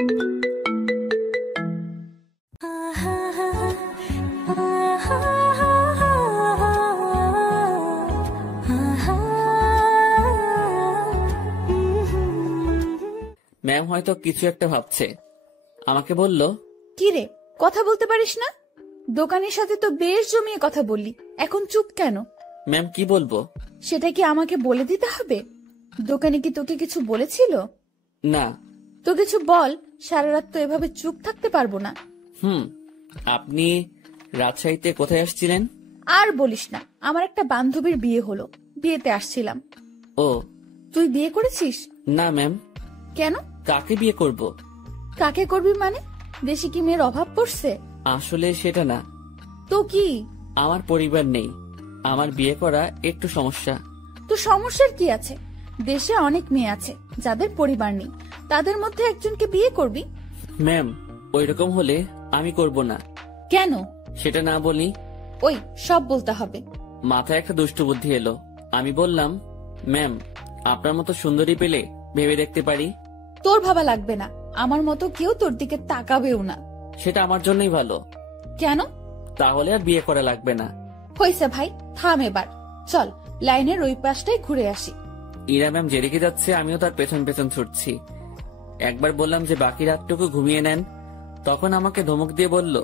Ma'am হয়তো কিছু একটা ভাবছে, আমাকে বলল, কি রে, কথা বলতে পারিস না? দোকানের সাথে তো বেশ জমিয়ে কথা বললি, এখন চুপ কেন? ম্যাম কি বলবো? সেটা কি আমাকে বলে দিতে হবে? দোকানে কি তোকে কিছু বলেছিল? না। তো কিছু বল, সারা রাত তো এভাবে চুপ থাকতে পারবো না। আপনি রাজশাহীতে কোথায় আসছিলেন? আর বলিস না, আমার একটা বান্ধবীর বিয়ে হলো, বিয়েতে আসছিলাম। ও, তুই বিয়ে করেছিস? না ম্যাম। কেন? কাকে বিয়ে করব? কাকে করবি মানে? দেশে কি মেয়ের অভাব পড়ছে? আসলে সেটা না। তো কি? আমার পরিবার নেই, আমার বিয়ে করা একটু সমস্যা। তো সমস্যার কি আছে? দেশে অনেক মেয়ে আছে যাদের পরিবার নেই, তাদের মধ্যে একজনকে বিয়ে করবি। ম্যাম ওইরকম হলে আমি করব না। কেন? সেটা না বলি। ওই সব বলতে হবে। মাথায় একটা দুষ্টু বুদ্ধি এলো। আমি বললাম, ম্যাম আপনার মতো সুন্দরী পেলে ভেবে দেখতে পারি। তোর ভাবা লাগবে না, আমার মতো কেউ তোর দিকে তাকাবেও না। সেটা আমার জন্যই ভালো। কেন? তাহলে আর বিয়ে করা লাগবে না। হয়েছে ভাই, থাম এবার। চল লাইনের ওই পাশটাই ঘুরে আসি। ইরা ম্যাম যেদিকে যাচ্ছে আমিও তার পেছন পেছন ছুটছি। একবার বললাম যে বাকি রাতটুকু ঘুমিয়ে নেন, তখন আমাকে ধমক দিয়ে বলল,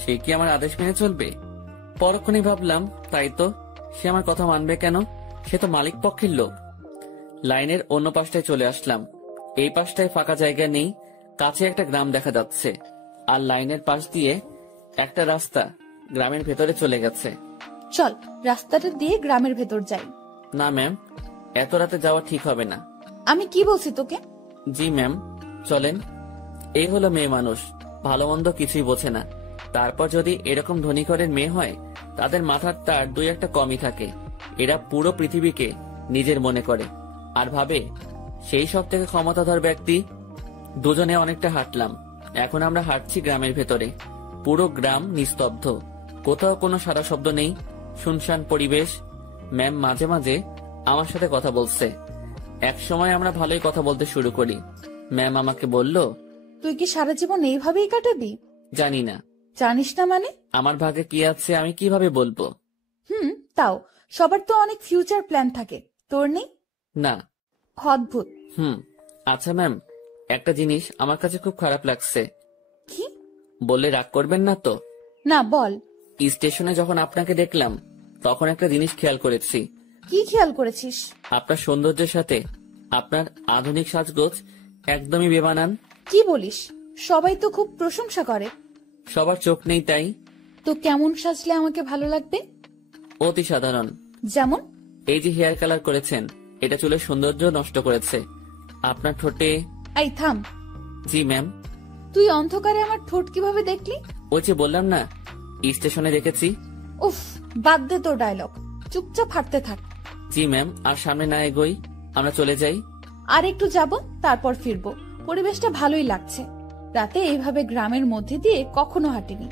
সে কি আমার আদেশ মেনে চলবে? পরক্ষণে ভাবলাম, তাই তো, সে আমার কথা মানবে কেন? সে তো মালিক পক্ষের লোক। লাইনের অন্য পাশটায় চলে আসলাম। এই পাশটায় ফাঁকা জায়গা নেই, কাছে একটা গ্রাম দেখা যাচ্ছে, আর লাইনের পাশ দিয়ে একটা রাস্তা গ্রামের ভেতরে চলে গেছে। চল রাস্তাটা দিয়ে গ্রামের ভেতর যাই। না ম্যাম, এত রাতে যাওয়া ঠিক হবে না। আমি কি বলছি তোকে? জি ম্যাম, চলেন। এই হলো মেয়ে মানুষ, ভালো মন্দ কিছুই বোঝে না। তারপর যদি এরকম ধনী ঘরের মেয়ে হয়, তাদের মাথার তার দুই একটা কমই থাকে। এরা পুরো পৃথিবীকে নিজের মনে করে আর ভাবে সেই সব থেকে ক্ষমতাধর ব্যক্তি। দুজনে অনেকটা হাঁটলাম। এখন আমরা হাঁটছি গ্রামের ভেতরে। পুরো গ্রাম নিস্তব্ধ, কোথাও কোনো সারা শব্দ নেই, শুনশান পরিবেশ। ম্যাম মাঝে মাঝে আমার সাথে কথা বলছে। এক সময় আমরা ভালোই কথা বলতে শুরু করি। ম্যাম আমাকে বলল, তুই কি সারা জীবন এইভাবেই কাটাবি? জানি না। জানিস না মানে? আমার ভাগ্যে কি আছে আমি কিভাবে বলবো? তাও সবার তো অনেক ফিউচার প্ল্যান থাকে, তোর নেই? না। অদ্ভুত। আচ্ছা ম্যাম, একটা জিনিস আমার কাছে খুব খারাপ লাগছে। কি? বললে রাগ করবেন না তো? না, বল। স্টেশনে যখন আপনাকে দেখলাম তখন একটা জিনিস খেয়াল করেছি। কি খেয়াল করেছিস? আপনার সৌন্দর্যের সাথে আপনার আধুনিক সাজগোজ একদমই বেমানান। কি বলিস? সবাই তো খুব প্রশংসা করে। সবার চোখ নেই তাই। তো কেমন সাজলে আমাকে ভালো লাগবে? অতি সাধারণ। যেমন? এই যে হেয়ার কালার করেছেন, এটা চুলের সৌন্দর্য নষ্ট করেছে। আপনার ঠোঁটে। এই থাম। জি ম্যাম। তুই অন্ধকারে আমার ঠোঁট কিভাবে দেখলি? ওই যে বললাম না, স্টেশনে দেখেছি। উফ, বাদ দে তোর ডায়লগ, চুপচাপ হাঁটতে থাক। জি ম্যাম, আর সামনে না এগোই, আমরা চলে যাই। আর একটু যাব, তারপর ফিরবো। পরিবেশটা ভালোই লাগছে, রাতে এইভাবে গ্রামের মধ্যে দিয়ে কখনো হাঁটিনি।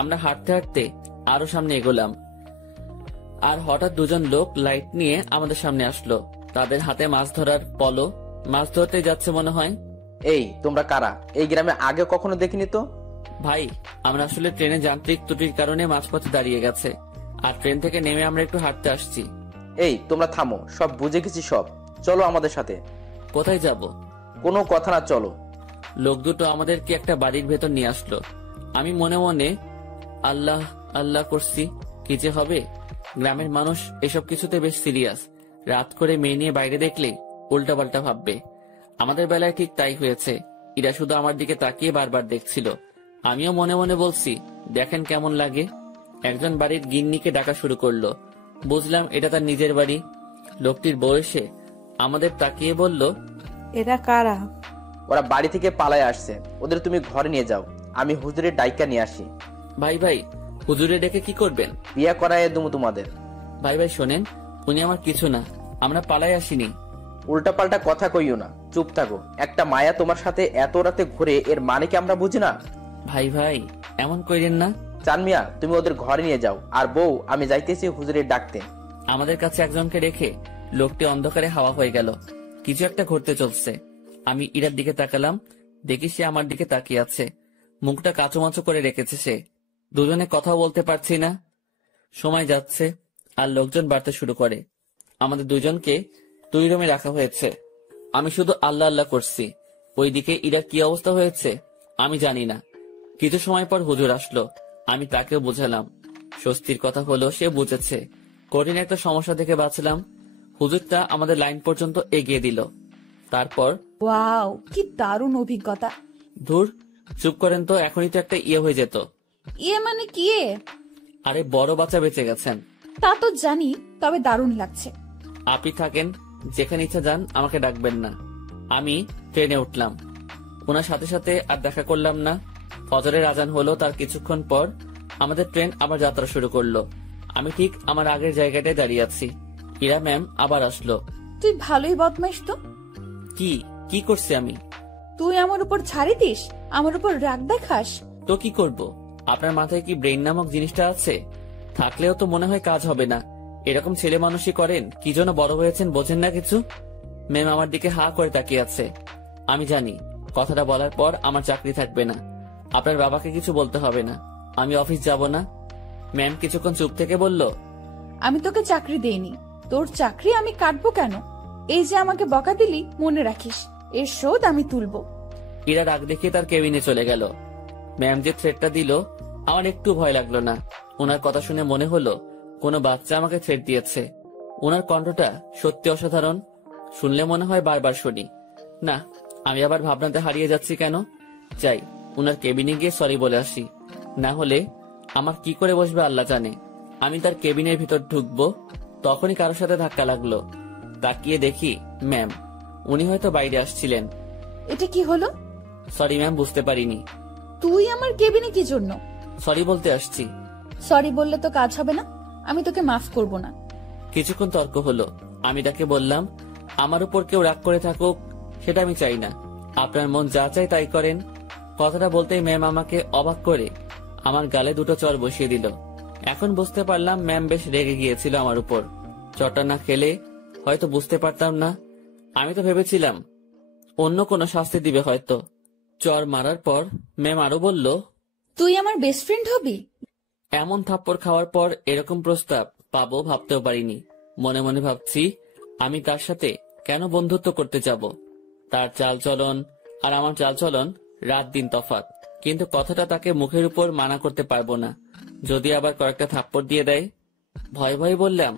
আমরা হাঁটতে হাঁটতে আরো সামনে এগোলাম, আর হঠাৎ দুজন লোক লাইট নিয়ে আমাদের সামনে আসলো। তাদের হাতে মাছ ধরার পলো, মাছ ধরতে যাচ্ছে মনে হয়। এই তোমরা কারা? এই গ্রামে আগে কখনো দেখিনি তো। ভাই, আমরা আসলে ট্রেনে যান্ত্রিক ত্রুটির কারণে মাঝপথে দাঁড়িয়ে গেছে, আর ট্রেন থেকে নেমে আমরা একটু হাঁটতে আসছি। এই তোমরা থামো, সব বুঝে গেছি সব, চলো আমাদের সাথে। কোথায় যাব? কোনো কথা না, চলো। লোক দুটো আমাদেরকে একটা বাড়ির ভেতর নিয়ে আসলো। আমি মনে মনে আল্লাহ আল্লাহ করছি, কি যে হবে। গ্রামের মানুষ এসব কিছুতে বেশ সিরিয়াস। রাত করে মেয়ে নিয়ে বাইরে দেখলে উল্টাপাল্টা ভাববে। আমাদের বেলায় ঠিক তাই হয়েছে। এরা শুধু আমার দিকে তাকিয়ে বারবার দেখছিল। আমিও মনে মনে বলছি, দেখেন কেমন লাগে। একজন বাড়ির গিন্নিকে ডাকা শুরু করলো। বুঝলাম এটা তার নিজের বাড়ি। লোকটির বয়সে আমাদের তাকিয়ে বলল, এরা কারা? ওরা বাড়ি থেকে পালায় আসছে, ওদের তুমি ঘরে নিয়ে যাও, আমি হুজুরের ডাইকা নিয়ে আসি। ভাই ভাই, হুজুরে ডেকে কি করবেন? বিয়ে করায় দেবো তোমাদের। ভাই ভাই শোনেন, উনি আমার কিছু না, আমরা পালাই আসিনি। উল্টা পাল্টা কথা কইও না, চুপ থাকো। একটা মায়া তোমার সাথে এত রাতে ঘুরে, এর মানে কি আমরা বুঝি না? ভাই ভাই এমন কইরেন না। চান মিয়া, তুমি ওদের ঘরে নিয়ে যাও, আর বউ আমি যাইতেছি হুজুরের ডাকতে। আমাদের কাছে একজনকে রেখে লোকটি অন্ধকারে হাওয়া হয়ে গেল। কিছু একটা ঘটতে চলছে। আমি ইরার দিকে তাকালাম, দেখি সে আমার দিকে তাকিয়ে আছে, মুখটা কাঁচুমাচু করে রেখেছে সে। দুজনে কথা বলতে পারছি না। সময় যাচ্ছে আর লোকজন বাড়তে শুরু করে। আমাদের দুজনকে 2 রুমে রাখা হয়েছে। আমি শুধু আল্লাহ আল্লাহ করছি। ওইদিকে ইরার কি অবস্থা হয়েছে আমি জানি না। কিছু সময় পর হুজুর আসলো, আমি তাকেও বুঝালাম। স্বস্তির কথা হলো সে বুঝেছে। কঠিন একটা সমস্যা থেকে বাঁচলাম। হুজুরটা আমাদের লাইন পর্যন্ত এগিয়ে দিল। তারপর ওয়াও, কি দারুণ অভিজ্ঞতা। ধুর, চুপ করেন তো, এখনই তো একটা হয়ে যেত। মানে কি আরে বড় বাচ্চা বেঁচে গেছেন। তা তো জানি, তবে দারুণ লাগছে। আপনি থাকেন, যেখানে ইচ্ছা যান, আমাকে ডাকবেন না। আমি ট্রেনে উঠলাম। ওনার সাথে সাথে আর দেখা করলাম না। ফজরের আজান হলো, তার কিছুক্ষণ পর আমাদের ট্রেন আবার যাত্রা শুরু করলো। আমি ঠিক আমার আগের জায়গাটায় দাঁড়িয়ে আছি। ইরা ম্যাম আবার আসলো। তুই ভালোই বদমাইশ তো। কি করছি আমি? তুই আমার উপর ছাড়ি দিস, আমার উপর রাগ দেখাস। তো কি করব? আপনার মাথায় কি ব্রেইন নামক জিনিসটা আছে? থাকলেও তো মনে হয় কাজ হবে না। এরকম ছেলে মানুষই করেন, কি জন্য বড় হয়েছেন বোঝেন না কিছু। ম্যাম আমার দিকে হা করে তাকিয়ে আছে। আমি জানি কথাটা বলার পর আমার চাকরি থাকবে না। আপনার বাবাকে কিছু বলতে হবে না, আমি অফিস যাব না। ম্যাম কিছুক্ষণ চুপ থেকে বলল, আমি তোকে চাকরি দেইনি, তোর চাকরি আমি কাটবো কেন? এই যে আমাকে বকা দিলি, মনে রাখিস, এর শোধ আমি তুলবো। ইরা রাগ দেখিয়ে তার কেবিনে চলে গেল। ম্যাম যে থ্রেটটা দিল আমার একটু ভয় লাগলো না। ওনার কথা শুনে মনে হলো কোনো বাচ্চা আমাকে থ্রেট দিয়েছে। ওনার কণ্ঠটা সত্যি অসাধারণ। শুনলে মনে হয় বারবার শুনি। না, আমি আবার ভাবনাতে হারিয়ে যাচ্ছি কেন। যাই, ওনার কেবিনে গিয়ে সরি বলে আসি। না হলে আমার কি করে বসবে আল্লাহ জানে। আমি তার কেবিনের ভিতর ঢুকবো, তখনই কারোর সাথে ধাক্কা লাগলো। তাকিয়ে দেখি ম্যাম। উনি হয়তো বাইরে আসছিলেন। এটা কি হলো? সরি ম্যাম, বুঝতে পারিনি। তুই আমার কেবিনে কি জন্য? সরি বলতে আসছি। সরি বললে তো কাজ হবে না, আমি তোকে মাফ করব না। কিছুক্ষণ তর্ক হলো। আমি তাকে বললাম, আমার উপর কেউ রাগ করে থাকুক সেটা আমি চাই না, আপনার মন যা চাই তাই করেন। কথাটা বলতেই ম্যাম আমাকে অবাক করে আমার গালে 2টো চড় বসিয়ে দিল। এখন বুঝতে পারলাম ম্যাম বেশ রেগে গিয়েছিল আমার উপর। চড়টা না খেলে হয়তো বুঝতে পারতাম না। আমি তো ভেবেছিলাম অন্য কোনো শাস্তি দিবে হয়তো। চড় মারার পর ম্যাম আরো বলল, তুই আমার বেস্ট ফ্রেন্ড হবি? এমন থাপ্পড় খাওয়ার পর এরকম প্রস্তাব পাবো ভাবতেও পারিনি। মনে মনে ভাবছি আমি তার সাথে কেন বন্ধুত্ব করতে যাব। তার চালচলন আর আমার চালচলন রাত দিন তফাৎ। কিন্তু কথাটা তাকে মুখের উপর মানা করতে পারবো না, যদি আবার কয়েকটা থাপ্পড় দিয়ে দেয়। ভয় ভয় বললাম,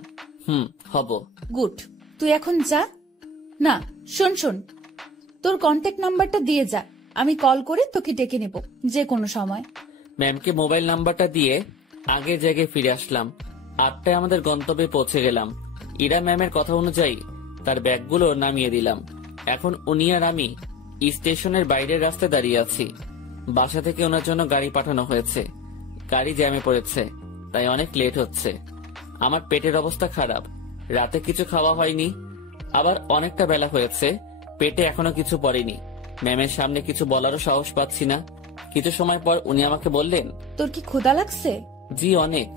হব। গুড, তুই এখন যা। না, শোন, তোর কন্ট্যাক্ট নাম্বারটা দিয়ে যা, আমি কল করে তোকে ডেকে নেব যে কোনো সময়। ম্যামকে মোবাইল নাম্বারটা দিয়ে আগের জায়গায় ফিরে আসলাম। 8টায় আমাদের গন্তব্যে পৌঁছে গেলাম। ইরা ম্যামের কথা অনুযায়ী তার ব্যাগগুলো নামিয়ে দিলাম। এখন উনি আর আমি স্টেশনের বাইরের রাস্তায় দাঁড়িয়ে আছি। বাসা থেকে ওনার জন্য গাড়ি পাঠানো হয়েছে। গাড়ি জ্যামে পড়েছে, তাই অনেক লেট হচ্ছে। আমার পেটের অবস্থা খারাপ, রাতে কিছু খাওয়া হয়নি, আবার অনেকটা বেলা হয়েছে, পেটে এখনো কিছু পড়েনি। ম্যামের সামনে কিছু বলারও সাহস পাচ্ছি না। কিছু সময় পর উনি আমাকে বললেন, তোর কি ক্ষুধা লাগছে? জি অনেক।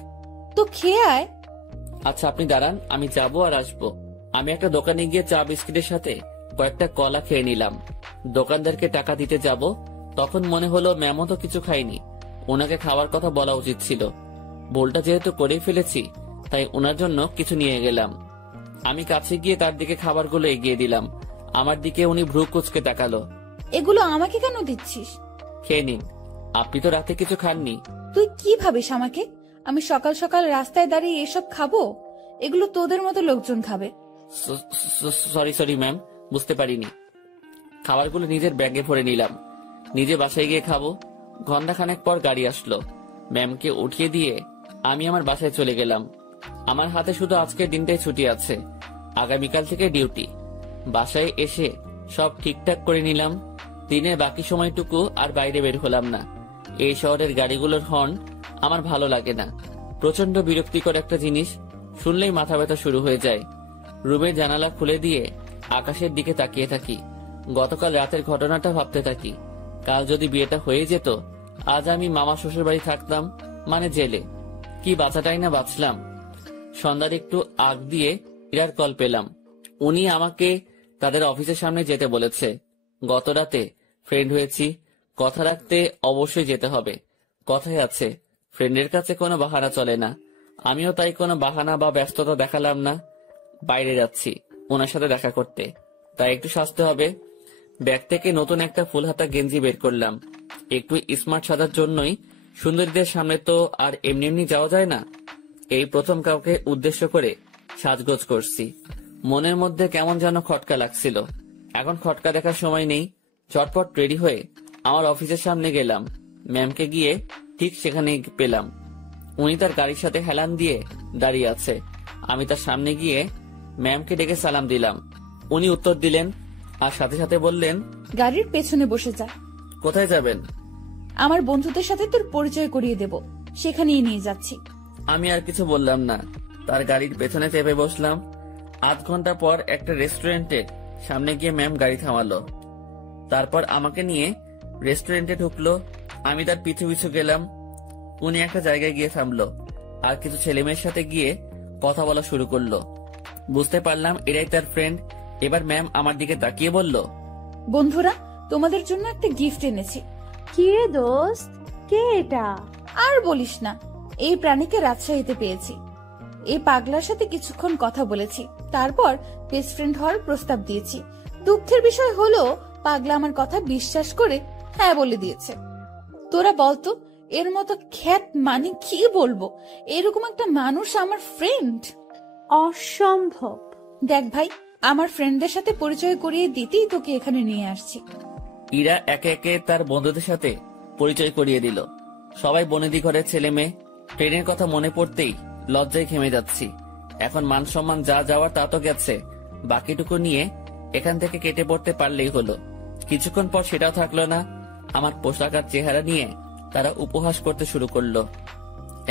তো খেয়ে আয়। আচ্ছা আপনি দাঁড়ান, আমি যাবো আর আসবো। আমি একটা দোকানে গিয়ে চা বিস্কিটের সাথে কয়েকটা কলা খেয়ে নিলাম। দোকানদারকে টাকা দিতে যাব, তখন মনে হলো ম্যামও তো কিছু খাইনি, ওনাকে খাওয়ার কথা বলা উচিত ছিল। ভুলটা যেহেতু করেই ফেলেছি, তাই ওনার জন্য কিছু নিয়ে গেলাম। আমি কাছে গিয়ে তার দিকে খাবারগুলো এগিয়ে দিলাম। আমার দিকে উনি ভ্রু কুঁচকে তাকালো। এগুলো আমাকে কেন দিচ্ছিস? খেয়ে নিন, আপনি তো রাতে কিছু খাননি। তুই কি ভাবিস আমাকে? আমি সকাল সকাল রাস্তায় দাঁড়িয়ে এসব খাবো? এগুলো তোদের মতো লোকজন খাবে। সরি ম্যাম, বুঝতে পারিনি। খাবারগুলো নিজের ব্যাগে ভরে নিলাম। নিজে বাসায় গিয়ে খাবো। ঘন্টাখানেক পর গাড়ি আসলো। ম্যামকে উঠিয়ে দিয়ে আমি আমার বাসায় চলে গেলাম। আমার হাতে শুধু আজকের দিনটাই ছুটি আছে, আগামীকাল থেকে ডিউটি। বাসায় এসে সব ঠিকঠাক করে নিলাম। দিনের বাকি সময়টুকু আর বাইরে বের হলাম না। এই শহরের গাড়িগুলোর হর্ন আমার ভালো লাগে না। প্রচন্ড বিরক্তিকর একটা জিনিস, শুনলেই মাথা ব্যথা শুরু হয়ে যায়। রুমের জানালা খুলে দিয়ে আকাশের দিকে তাকিয়ে থাকি। গতকাল রাতের ঘটনাটা ভাবতে থাকি। কাল যদি বিয়েটা হয়ে যেত, আজ আমি মামা শ্বশুর বাড়ি থাকতাম, মানে জেলে। কি বাঁচাটাই না বাঁচলাম। সন্ধ্যার একটু আগ দিয়ে ইরার কল পেলাম। উনি আমাকে তাদের অফিসের সামনে যেতে বলেছে। গত রাতে ফ্রেন্ড হয়েছি, কথা রাখতে অবশ্যই যেতে হবে। কথাই আছে, ফ্রেন্ডের কাছে কোনো বাহানা চলে না। আমিও তাই কোনো বাহানা বা ব্যস্ততা দেখালাম না। বাইরে যাচ্ছি ওনার সাথে দেখা করতে, তাই একটু সাজতে হবে। ব্যাগ থেকে নতুন একটা ফুল হাতা গেঞ্জি বের করলাম। একটু স্মার্ট সাজার জন্যই। সুন্দরীদের সামনে তো আর এমনি এমনি যাওয়া যায় না। এই প্রথম কাউকে উদ্দেশ্য করে সাজগোজ করছি। মনের মধ্যে কেমন যেন খটকা লাগছিল। এখন খটকা দেখার সময় নেই। চটপট রেডি হয়ে আমার অফিসের সামনে গেলাম। ম্যামকে গিয়ে ঠিক সেখানে পেলাম। উনি তার গাড়ির সাথে হেলান দিয়ে দাঁড়িয়ে আছে। আমি তার সামনে গিয়ে ম্যামকে ডেকে সালাম দিলাম। উনি উত্তর দিলেন আর সাথে সাথে বললেন, গাড়ির পেছনে বসে যা। কোথায় যাবেন? আমার বন্ধুদের সাথে তোর পরিচয় করিয়ে দেব, সেখানেই নিয়ে যাচ্ছি। আমি আর কিছু বললাম না, তার গাড়ির পেছনে চেপে বসলাম। আধ ঘন্টা পর একটা রেস্টুরেন্টের সামনে গিয়ে ম্যাম গাড়ি থামালো। তারপর আমাকে নিয়ে রেস্টুরেন্টে ঢুকলো। আমি তার পিছু পিছু গেলাম। উনি একটা জায়গায় গিয়ে থামলো আর কিছু ছেলেমেয়ের সাথে গিয়ে কথা বলা শুরু করলো। বুঝতে পারলাম এরাই তার ফ্রেন্ড। এবার ম্যাম আমার দিকে তাকিয়ে বলল, বন্ধুরা, তোমাদের জন্য একটা গিফট এনেছি। কি রে দোস্ত, কে এটা? আর বলিস না, এই প্রাণীকে রাজশাহীতে পেয়েছি। এই পাগলার সাথে কিছুক্ষণ কথা বলেছি, তারপর বেস্ট ফ্রেন্ড হওয়ার প্রস্তাব দিয়েছি। দুঃখের বিষয় হলো পাগলা আমার কথা বিশ্বাস করে হ্যাঁ বলে দিয়েছে। তোরা বলতো, এর মতো খ্যাত মানে কি বলবো, এরকম একটা মানুষ আমার ফ্রেন্ড। অসম্ভব। দেখ ভাই, আমার ফ্রেন্ডদের সাথে পরিচয় করিয়ে দিতেই তোকে এখানে নিয়ে আসছি। ইরা একে একে তার বন্ধুদের সাথে পরিচয় করিয়ে দিল। সবাই বনেদি ঘরের ছেলে মেয়ে। ট্রেনের কথা মনে পড়তেই লজ্জায় ঘেমে যাচ্ছি। এখন মান সম্মান যা যাওয়ার তা তো গেছে, বাকিটুকু নিয়ে এখান থেকে কেটে পড়তে পারলেই হলো। কিছুক্ষণ পর সেটাও থাকলো না। আমার পোশাক আর চেহারা নিয়ে তারা উপহাস করতে শুরু করলো।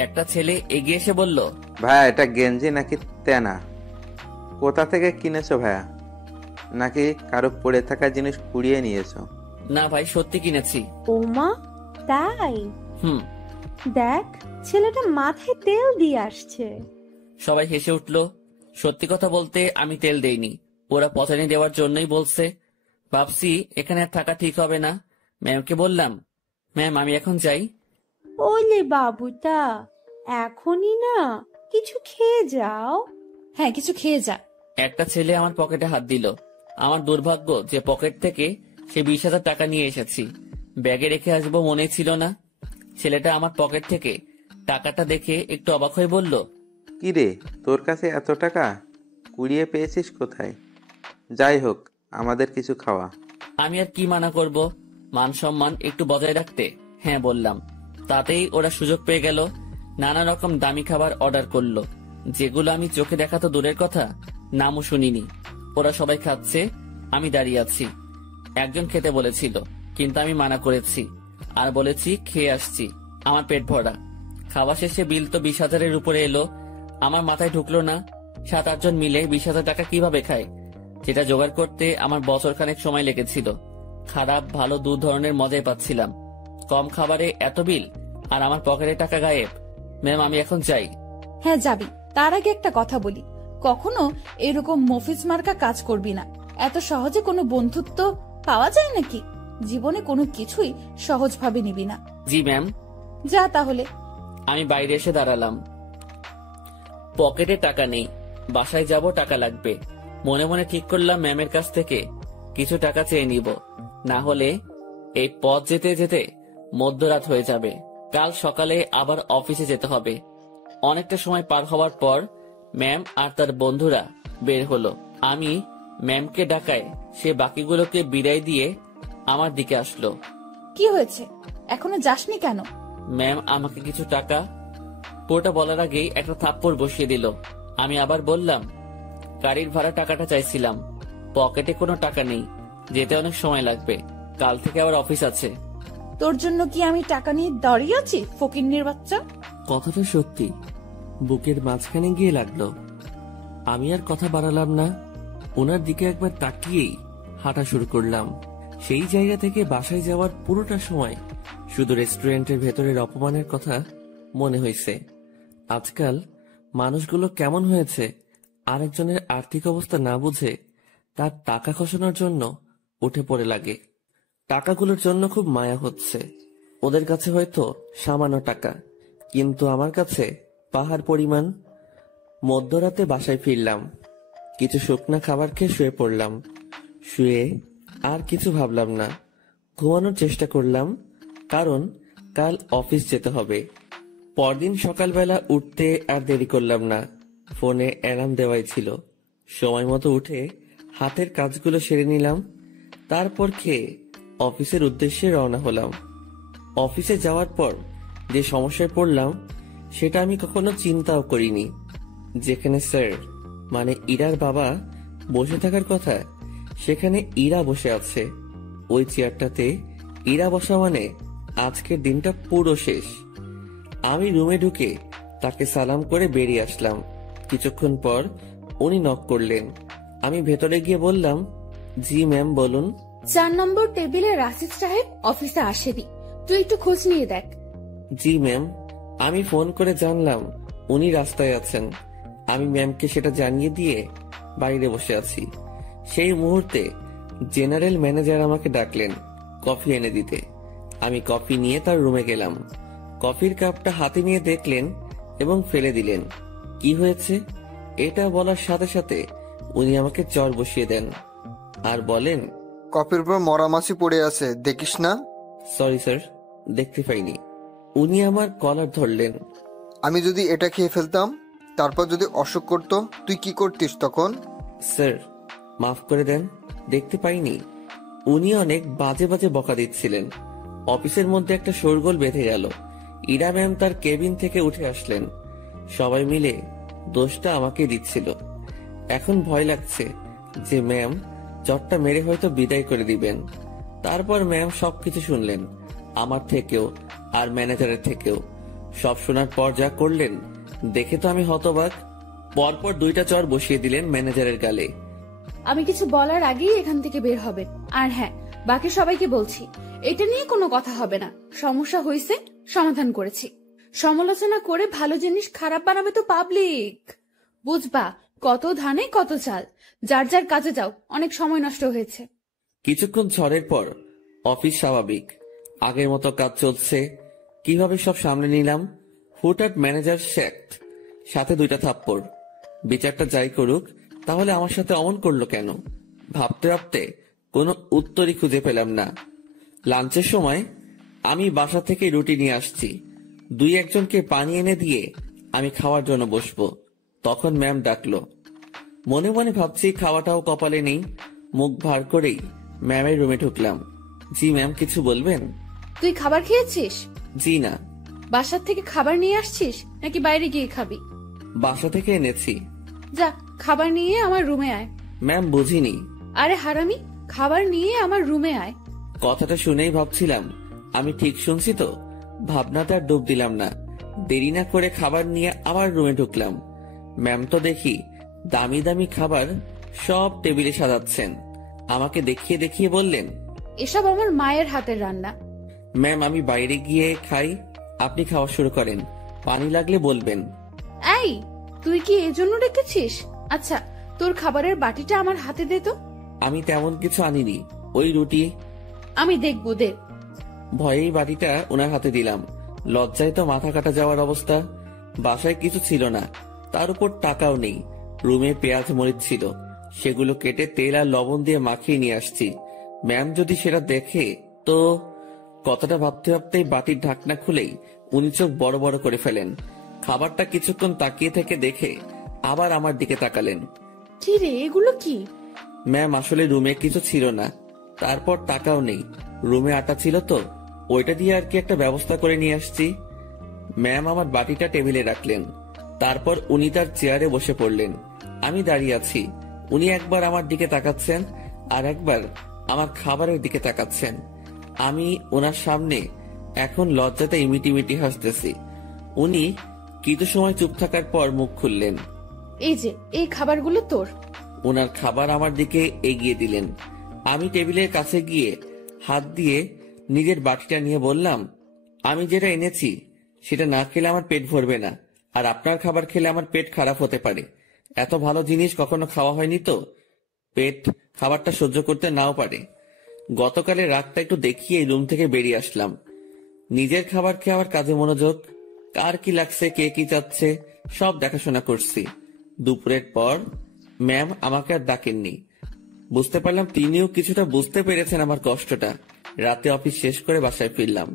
একটা ছেলে এগিয়ে এসে বলল, ভাইয়া এটা গেঞ্জি নাকি তেনা? কোথা থেকে কিনেছো ভাইয়া? নাকি কারো পড়ে থাকা জিনিস কুড়িয়ে নিয়েছো? না ভাই, সত্যি কিনেছি। ওমা, তাই? হুম। দেখ, ছেলেটা মাথায় তেল দিয়ে আসছে। সবাই হেসে উঠলো। সত্যি কথা বলতে আমি তেল দেইনি, ওরা পচানি দেওয়ার জন্যই বলছে। ভাবছি এখানে আর থাকা ঠিক হবে না। ম্যামকে বললাম, ম্যাম আমি এখন যাই? ওলে বাবুটা, এখনই না, কিছু খেয়ে যাও। হ্যাঁ, কিছু খেয়ে যা। একটা ছেলে আমার পকেটে হাত দিল। আমার দুর্ভাগ্য যে পকেট থেকে সে 20,000 টাকা নিয়ে এসেছি। ব্যাগে রেখে আসবো মনে ছিল না। ছেলেটা আমার পকেট থেকে টাকাটা দেখে একটু অবাক হয়ে বলল, কি রে, তোর কাছে এত টাকা কুড়িয়ে পেয়েছিস কোথায়? যাই হোক, আমাদের কিছু খাওয়া। আমি আর কি মানা করব, মান সম্মান একটু বজায় রাখতে হ্যাঁ বললাম। তাতেই ওরা সুযোগ পেয়ে গেল। নানা রকম দামি খাবার অর্ডার করলো, যেগুলো আমি চোখে দেখা তো দূরের কথা, নামও শুনিনি। ওরা সবাই খাচ্ছে, আমি দাঁড়িয়ে আছি। একজন খেতে বলেছিল, কিন্তু আমি মানা করেছি আর বলেছি খেয়ে আসছি, আমার পেট ভরা। খাওয়া শেষে বিল তো 20,000-এর উপরে এলো। আমার মাথায় ঢুকলো না 7-8 জন মিলে 20,000 টাকা কিভাবে খায়, যেটা জোগাড় করতে আমার বছরখানেক সময় লেগেছিল। খারাপ ভালো দু ধরনের মজাই পাচ্ছিলাম। কম খাবারে এত বিল আর আমার পকেটে টাকা গায়েব। ম্যাম আমি এখন যাই। হ্যাঁ যাবি, তার আগে একটা কথা বলি, কখনো এরকম মফিজ মার্কা কাজ করবি না। এত সহজে কোনো বন্ধুত্ব পাওয়া যায় নাকি? জীবনে কোনো কিছুই সহজভাবে নিবি না। জি ম্যাম। যা তাহলে। আমি বাইরে এসে দাঁড়ালাম। পকেটে টাকা নেই, বাসায় যাব, টাকা লাগবে। মনে মনে ঠিক করলাম ম্যামের কাছ থেকে কিছু টাকা চেয়ে নিব, না হলে এই পথ যেতে যেতে মধ্যরাত হয়ে যাবে। কাল সকালে আবার অফিসে যেতে হবে। অনেকটা সময় পার হওয়ার পর ম্যাম আর তার বন্ধুরা বের হলো। আমি ম্যামকে ডাকায় সে বাকিগুলোকে বিদায় দিয়ে আমার দিকে আসলো। কি হয়েছে, এখনো যাসনি কেন? ম্যাম আমাকে কিছু টাকা, পুরোটা বলার আগেই একটা থাপ্পড় বসিয়ে দিল। আমি আবার বললাম, গাড়ির ভাড়া টাকাটা চাইছিলাম, পকেটে কোনো টাকা নেই, যেতে অনেক সময় লাগবে, কাল থেকে আবার অফিস আছে। তোর জন্য কি আমি টাকা নিয়ে দাঁড়িয়ে আছি, ফকিন্নির বাচ্চা? কথাটা সত্যি বুকের মাঝখানে গিয়ে লাগলো। আমি আর কথা বাড়ালাম না, ওনার দিকে একবার তাকিয়েই হাঁটা শুরু করলাম। সেই জায়গা থেকে বাসায় যাওয়ার পুরোটা সময় শুধু রেস্টুরেন্টের ভেতরের অপমানের কথা মনে হয়েছে। আজকাল মানুষগুলো কেমন হয়েছে, আরেকজনের আর্থিক অবস্থা না বুঝে তার টাকা খসানোর জন্য উঠে পড়ে লাগে। টাকাগুলোর জন্য খুব মায়া হচ্ছে। ওদের কাছে হয়তো সামান্য টাকা, কিন্তু আমার কাছে পাহাড় পরিমাণ। মধ্যরাতে বাসায় ফিরলাম, কিছু শুকনা খাবার খেয়ে শুয়ে পড়লাম। শুয়ে আর কিছু ভাবলাম না, ঘুমানোর চেষ্টা করলাম, কারণ কাল অফিস যেতে হবে। পরদিন সকালবেলা উঠতে আর দেরি করলাম না, ফোনে অ্যালার্ম দেওয়াই ছিল। সময় মতো উঠে হাতের কাজগুলো সেরে নিলাম, তারপর খেয়ে অফিসের উদ্দেশ্যে রওনা হলাম। অফিসে যাওয়ার পর যে সমস্যায় পড়লাম সেটা আমি কখনো চিন্তাও করিনি। যেখানে স্যার মানে ইরার বাবা বসে থাকার কথা, সেখানে ইরা বসে আছে। ওই চেয়ারটাতে ইরা বসা মানে আজকের দিনটা পুরো শেষ। আমি রুমে ঢুকে তাকে সালাম করে বেরিয়ে আসলাম। কিছুক্ষণ পর উনি নক করলেন। আমি ভেতরে গিয়ে বললাম, জি ম্যাম বলুন। 4 নম্বর টেবিলে রাশিদ সাহেব অফিসে আসেনি, তুই একটু খোঁজ নিয়ে দেখ। জি ম্যাম। আমি ফোন করে জানলাম উনি রাস্তায় আছেন। আমি ম্যামকে সেটা জানিয়ে দিয়ে বাইরে বসে আছি। সেই মুহূর্তে জেনারেল ম্যানেজার আমাকে ডাকলেন কফি এনে দিতে। আমি কফি নিয়ে তার রুমে গেলাম। কফির কাপটা হাতে নিয়ে দেখলেন এবং ফেলে দিলেন। কি হয়েছে এটা বলার সাথে সাথে উনি আমাকে চর বসিয়ে দেন আর বলেন, কফির উপর মরা মাছি পড়ে আছে, দেখিস না? সরি স্যার, দেখতে পাইনি। উনি আমার কলার ধরলেন। আমি যদি এটা খেয়ে ফেলতাম, তারপর যদি অসুখ করতো, তুই কি করতিস তখন? স্যার মাফ করে দেন, দেখতে পাইনি। উনি অনেক বাজে বাজে বকা দিচ্ছিলেন। অফিসের মধ্যে একটা শোরগোল বেঁধে গেল। ইরা ম্যাম তার কেবিন থেকে উঠে আসলেন। সবাই মিলে দোষটা আমাকে দিচ্ছিল। এখন ভয় লাগছে যে ম্যাম চটটা মেরে হয়তো বিদায় করে দিবেন। তারপর ম্যাম সবকিছু শুনলেন, আমার থেকেও আর ম্যানেজারের থেকেও। সব শোনার পর যা করলেন দেখে তো আমি হতবাক। পরপর 2টা চর বসিয়ে দিলেন ম্যানেজারের গালে। আমি কিছু বলার আগেই এখান থেকে বের হবে। আর হ্যাঁ, বাকি সবাইকে বলছি, এটা নিয়ে কোনো কথা হবে না। সমস্যা হয়েছে, সমাধান করেছি। সমালোচনা করে ভালো জিনিস খারাপ বানাবে তো পাবলিক, বুঝবা? কত ধানে কত চাল, যার যার কাজে যাও, অনেক সময় নষ্ট হয়েছে। কিছুক্ষণ ঝড়ের পর অফিস স্বাভাবিক, আগের মতো কাজ চলছে। কিভাবে সব সামনে নিলাম। হুটহাট ম্যানেজার শেখত, সাথে 2টা থাপ্পড়। বিচারটা যাই করুক, তাহলে আমার সাথে অমন করলো কেন? ভাবতে ভাবতে কোনো উত্তরই খুঁজে পেলাম না। লাঞ্চের সময় আমি বাসা থেকে রুটি নিয়ে আসছি। 2-1জনকে পানি এনে দিয়ে আমি খাওয়ার জন্য বসবো। তখন ম্যাম ডাকলো। মনে মনে ভাবছি খাওয়াটাও কপালে নেই। মুখ ভার করেই ম্যামের রুমে ঢুকলাম। জি ম্যাম, কিছু বলবেন? তুই খাবার খেয়েছিস? জি না। বাসার থেকে খাবার নিয়ে আসছিস নাকি বাইরে গিয়ে খাবি? বাসা থেকে এনেছি। যা, খাবার নিয়ে আমার রুমে আয়। ম্যাম বুঝিনি। আরে হারামি, খাবার নিয়ে আমার রুমে আয়। কথাটা শুনেই ভাবছিলাম আমি ঠিক শুনছি তো। ভাবনাতে আর ডুব দিলাম না। দেরি না করে খাবার নিয়ে আবার রুমে ঢুকলাম। ম্যাম তো দেখি দামি দামি খাবার সব টেবিলে সাজাচ্ছেন। আমাকে দেখিয়ে দেখিয়ে বললেন, এসব আমার মায়ের হাতের রান্না। ম্যাম আমি বাইরে গিয়ে খাই, আপনি খাওয়া শুরু করেন, পানি লাগলে বলবেন। এই, তুই কি এজন্য রেখেছিস? আচ্ছা, তোর খাবারের বাটিটা আমার হাতে দে তো। আমি তেমন কিছু আনিনি, ওই রুটি। আমি দেখবো, দে। ভয়েই বাটিটা ওনার হাতে দিলাম। লজ্জায় তো মাথা কাটা যাওয়ার অবস্থা। বাসায় কিছু ছিল না, তার উপর টাকাও নেই। রুমে পেঁয়াজ মরিচ ছিল, সেগুলো কেটে তেল আর লবণ দিয়ে মাখিয়ে নিয়ে আসছি। ম্যাম যদি সেটা দেখে তো। কথাটা ভাবতে ভাবতেই বাটির ঢাকনা খুলেই উনি চোখ বড় বড় করে ফেলেন। খাবারটা কিছুক্ষণ তাকিয়ে থেকে দেখে আবার আমার দিকে তাকালেন। কি রে, এগুলো কি? ম্যাম আসলে রুমে কিছু ছিল না, তারপর টাকাও নেই। রুমে আটা ছিল তো, ওইটা দিয়ে আর কি একটা ব্যবস্থা করে নিয়ে আসছি। ম্যাম আমার বাটিটা টেবিলে রাখলেন, তারপর উনি তার চেয়ারে বসে পড়লেন। আমি দাঁড়িয়ে আছি। উনি একবার আমার দিকে তাকাচ্ছেন আর একবার আমার খাবারের দিকে তাকাচ্ছেন। আমি ওনার সামনে এখন লজ্জাতে ইমিটিমিটি হাসতেছি। উনি কিছু সময় চুপ থাকার পর মুখ খুললেন। এই যে, এই খাবারগুলো তোর। ওনার খাবার আমার দিকে এগিয়ে দিলেন। আমি টেবিলের কাছে গিয়ে হাত দিয়ে নিজের বাটিটা নিয়ে বললাম, আমি যেটা এনেছি সেটা না খেলে আমার পেট ভরবে না, আর আপনার খাবার খেলে আমার পেট খারাপ হতে পারে। এত ভালো জিনিস কখনো খাওয়া হয়নি তো, পেট খাবারটা সহ্য করতে নাও পারে। গতকালের রাতটা একটু দেখিয়ে রুম থেকে বেরিয়ে আসলাম। নিজের খাবার খেয়ে আবার কাজে মনোযোগ। কার কি লাগছে, কে কি চাচ্ছে সব দেখাশোনা করছি। দুপুরের পর ম্যাম আমাকে আর ডাকেননি। বুঝতে পারলাম তিনিও কিছুটা বুঝতে পেরেছেন আমার কষ্টটা। রাতে অফিস শেষ করে বাসায় ফিরলাম।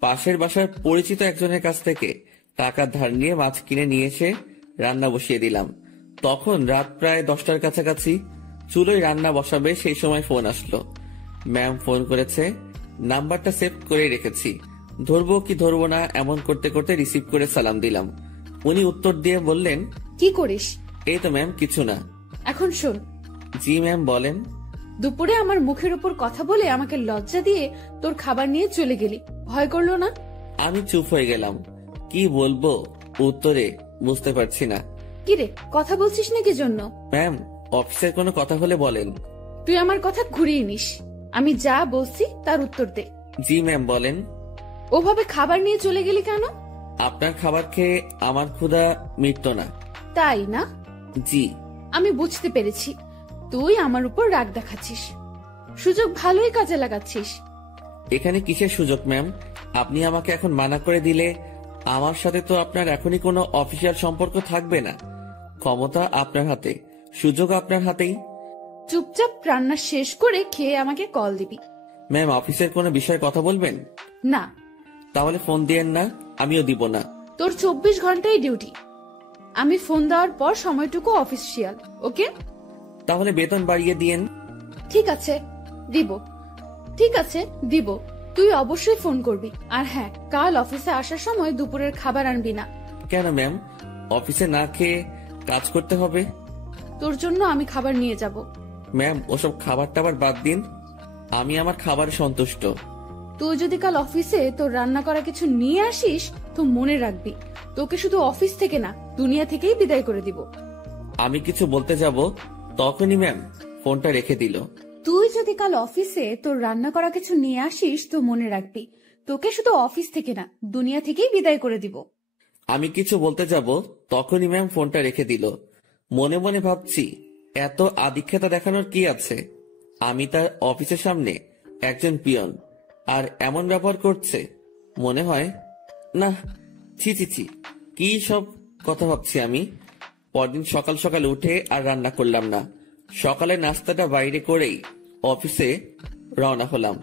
পাশের বাসার পরিচিত একজনের কাছ থেকে টাকা ধার নিয়ে মাছ কিনে নিয়ে এসে রান্না বসিয়ে দিলাম। তখন রাত প্রায় 10টার কাছাকাছি। চুলোয় রান্না বসাবে সেই সময় ফোন আসলো। ম্যাম ফোন করেছে, নাম্বারটা সেভ করে রেখেছি। ধরবো কি ধরবো না এমন করতে করতে রিসিভ করে সালাম দিলাম। উনি উত্তর দিয়ে বললেন, কি করিস? এই তো ম্যাম, কিছু না। এখন শোন, জি ম্যাম বলেন। দুপুরে আমার মুখের উপর কথা বলে আমাকে লজ্জা দিয়ে তোর খাবার নিয়ে চলে গেলি, ভয় করলো না? আমি চুপ হয়ে গেলাম। কি বলবো উত্তরে বুঝতে পারছি না। কিরে, কথা বলছিস না কি জন্য? ম্যাম, অফিসের কোনো কথা হলে বলেন। তুই আমার কথা ঘুরিয়ে নিস। আমি যা বলছি তার উত্তর দে। জি ম্যাম বলেন। ওভাবে খাবার নিয়ে চলে গেলি কেন? আপনার খাবার খেয়ে আমার ক্ষুধা মিটত না। তাই না? জি। আমি বুঝতে পেরেছি, তুই আমার উপর রাগ দেখাচ্ছিস। সুযোগ ভালোই কাজে লাগাচ্ছিস। এখানে কিসের সুযোগ ম্যাম? আপনি আমাকে এখন মানা করে দিলে আমার সাথে তো আপনার এখনই কোনো অফিসিয়াল সম্পর্ক থাকবে না। ক্ষমতা আপনার হাতে, সুযোগ আপনার হাতেই। চুপচাপ রান্না শেষ করে খেয়ে আমাকে কল দিবি। ম্যাম, অফিসের কোনো বিষয়ে কথা বলবেন? না। তাহলে ফোন দিয়েন না, আমিও দিব না। তোর 24 ঘন্টাই ডিউটি। আমি ফোন দেওয়ার পর সময়টুকু অফিসিয়াল, ওকে? তাহলে বেতন বাড়িয়ে দিয়েন। ঠিক আছে, দিব। ঠিক আছে, দিব। তুই অবশ্যই ফোন করবি। আর হ্যাঁ, কাল অফিসে আসার সময় দুপুরের খাবার আনবি না। কেন ম্যাম? অফিসে না খেয়ে কাজ করতে হবে? তোর জন্য আমি খাবার নিয়ে যাব। ম্যাম, ওসব খাবার টাবার বাদ দিন, আমি আমার খাবারে সন্তুষ্ট। তুই যদি কাল অফিসে তোর রান্না করা কিছু নিয়ে আসিস তো মনে রাখবি, তোকে শুধু অফিস থেকে না, দুনিয়া থেকেই বিদায় করে দিব। আমি কিছু বলতে যাব তখনই ম্যাম ফোনটা রেখে দিল। তুই যদি কাল অফিসে তোর রান্না করা কিছু নিয়ে আসিস তো মনে রাখবি, তোকে শুধু অফিস থেকে না, দুনিয়া থেকেই বিদায় করে দিব। আমি কিছু বলতে যাব তখনই ম্যাম ফোনটা রেখে দিল। মনে মনে ভাবছি, এত আদিক্ষেতা দেখানোর কি আছে? আমি তার অফিসের সামনে একজন পিয়ন, আর এমন ব্যবহার করছে। মনে হয় না, ছি ছি ছি, কি সব কথা ভাবছি আমি। পরদিন সকাল সকাল উঠে আর রান্না করলাম না। সকালে নাস্তাটা বাইরে করেই অফিসে রওনা হলাম।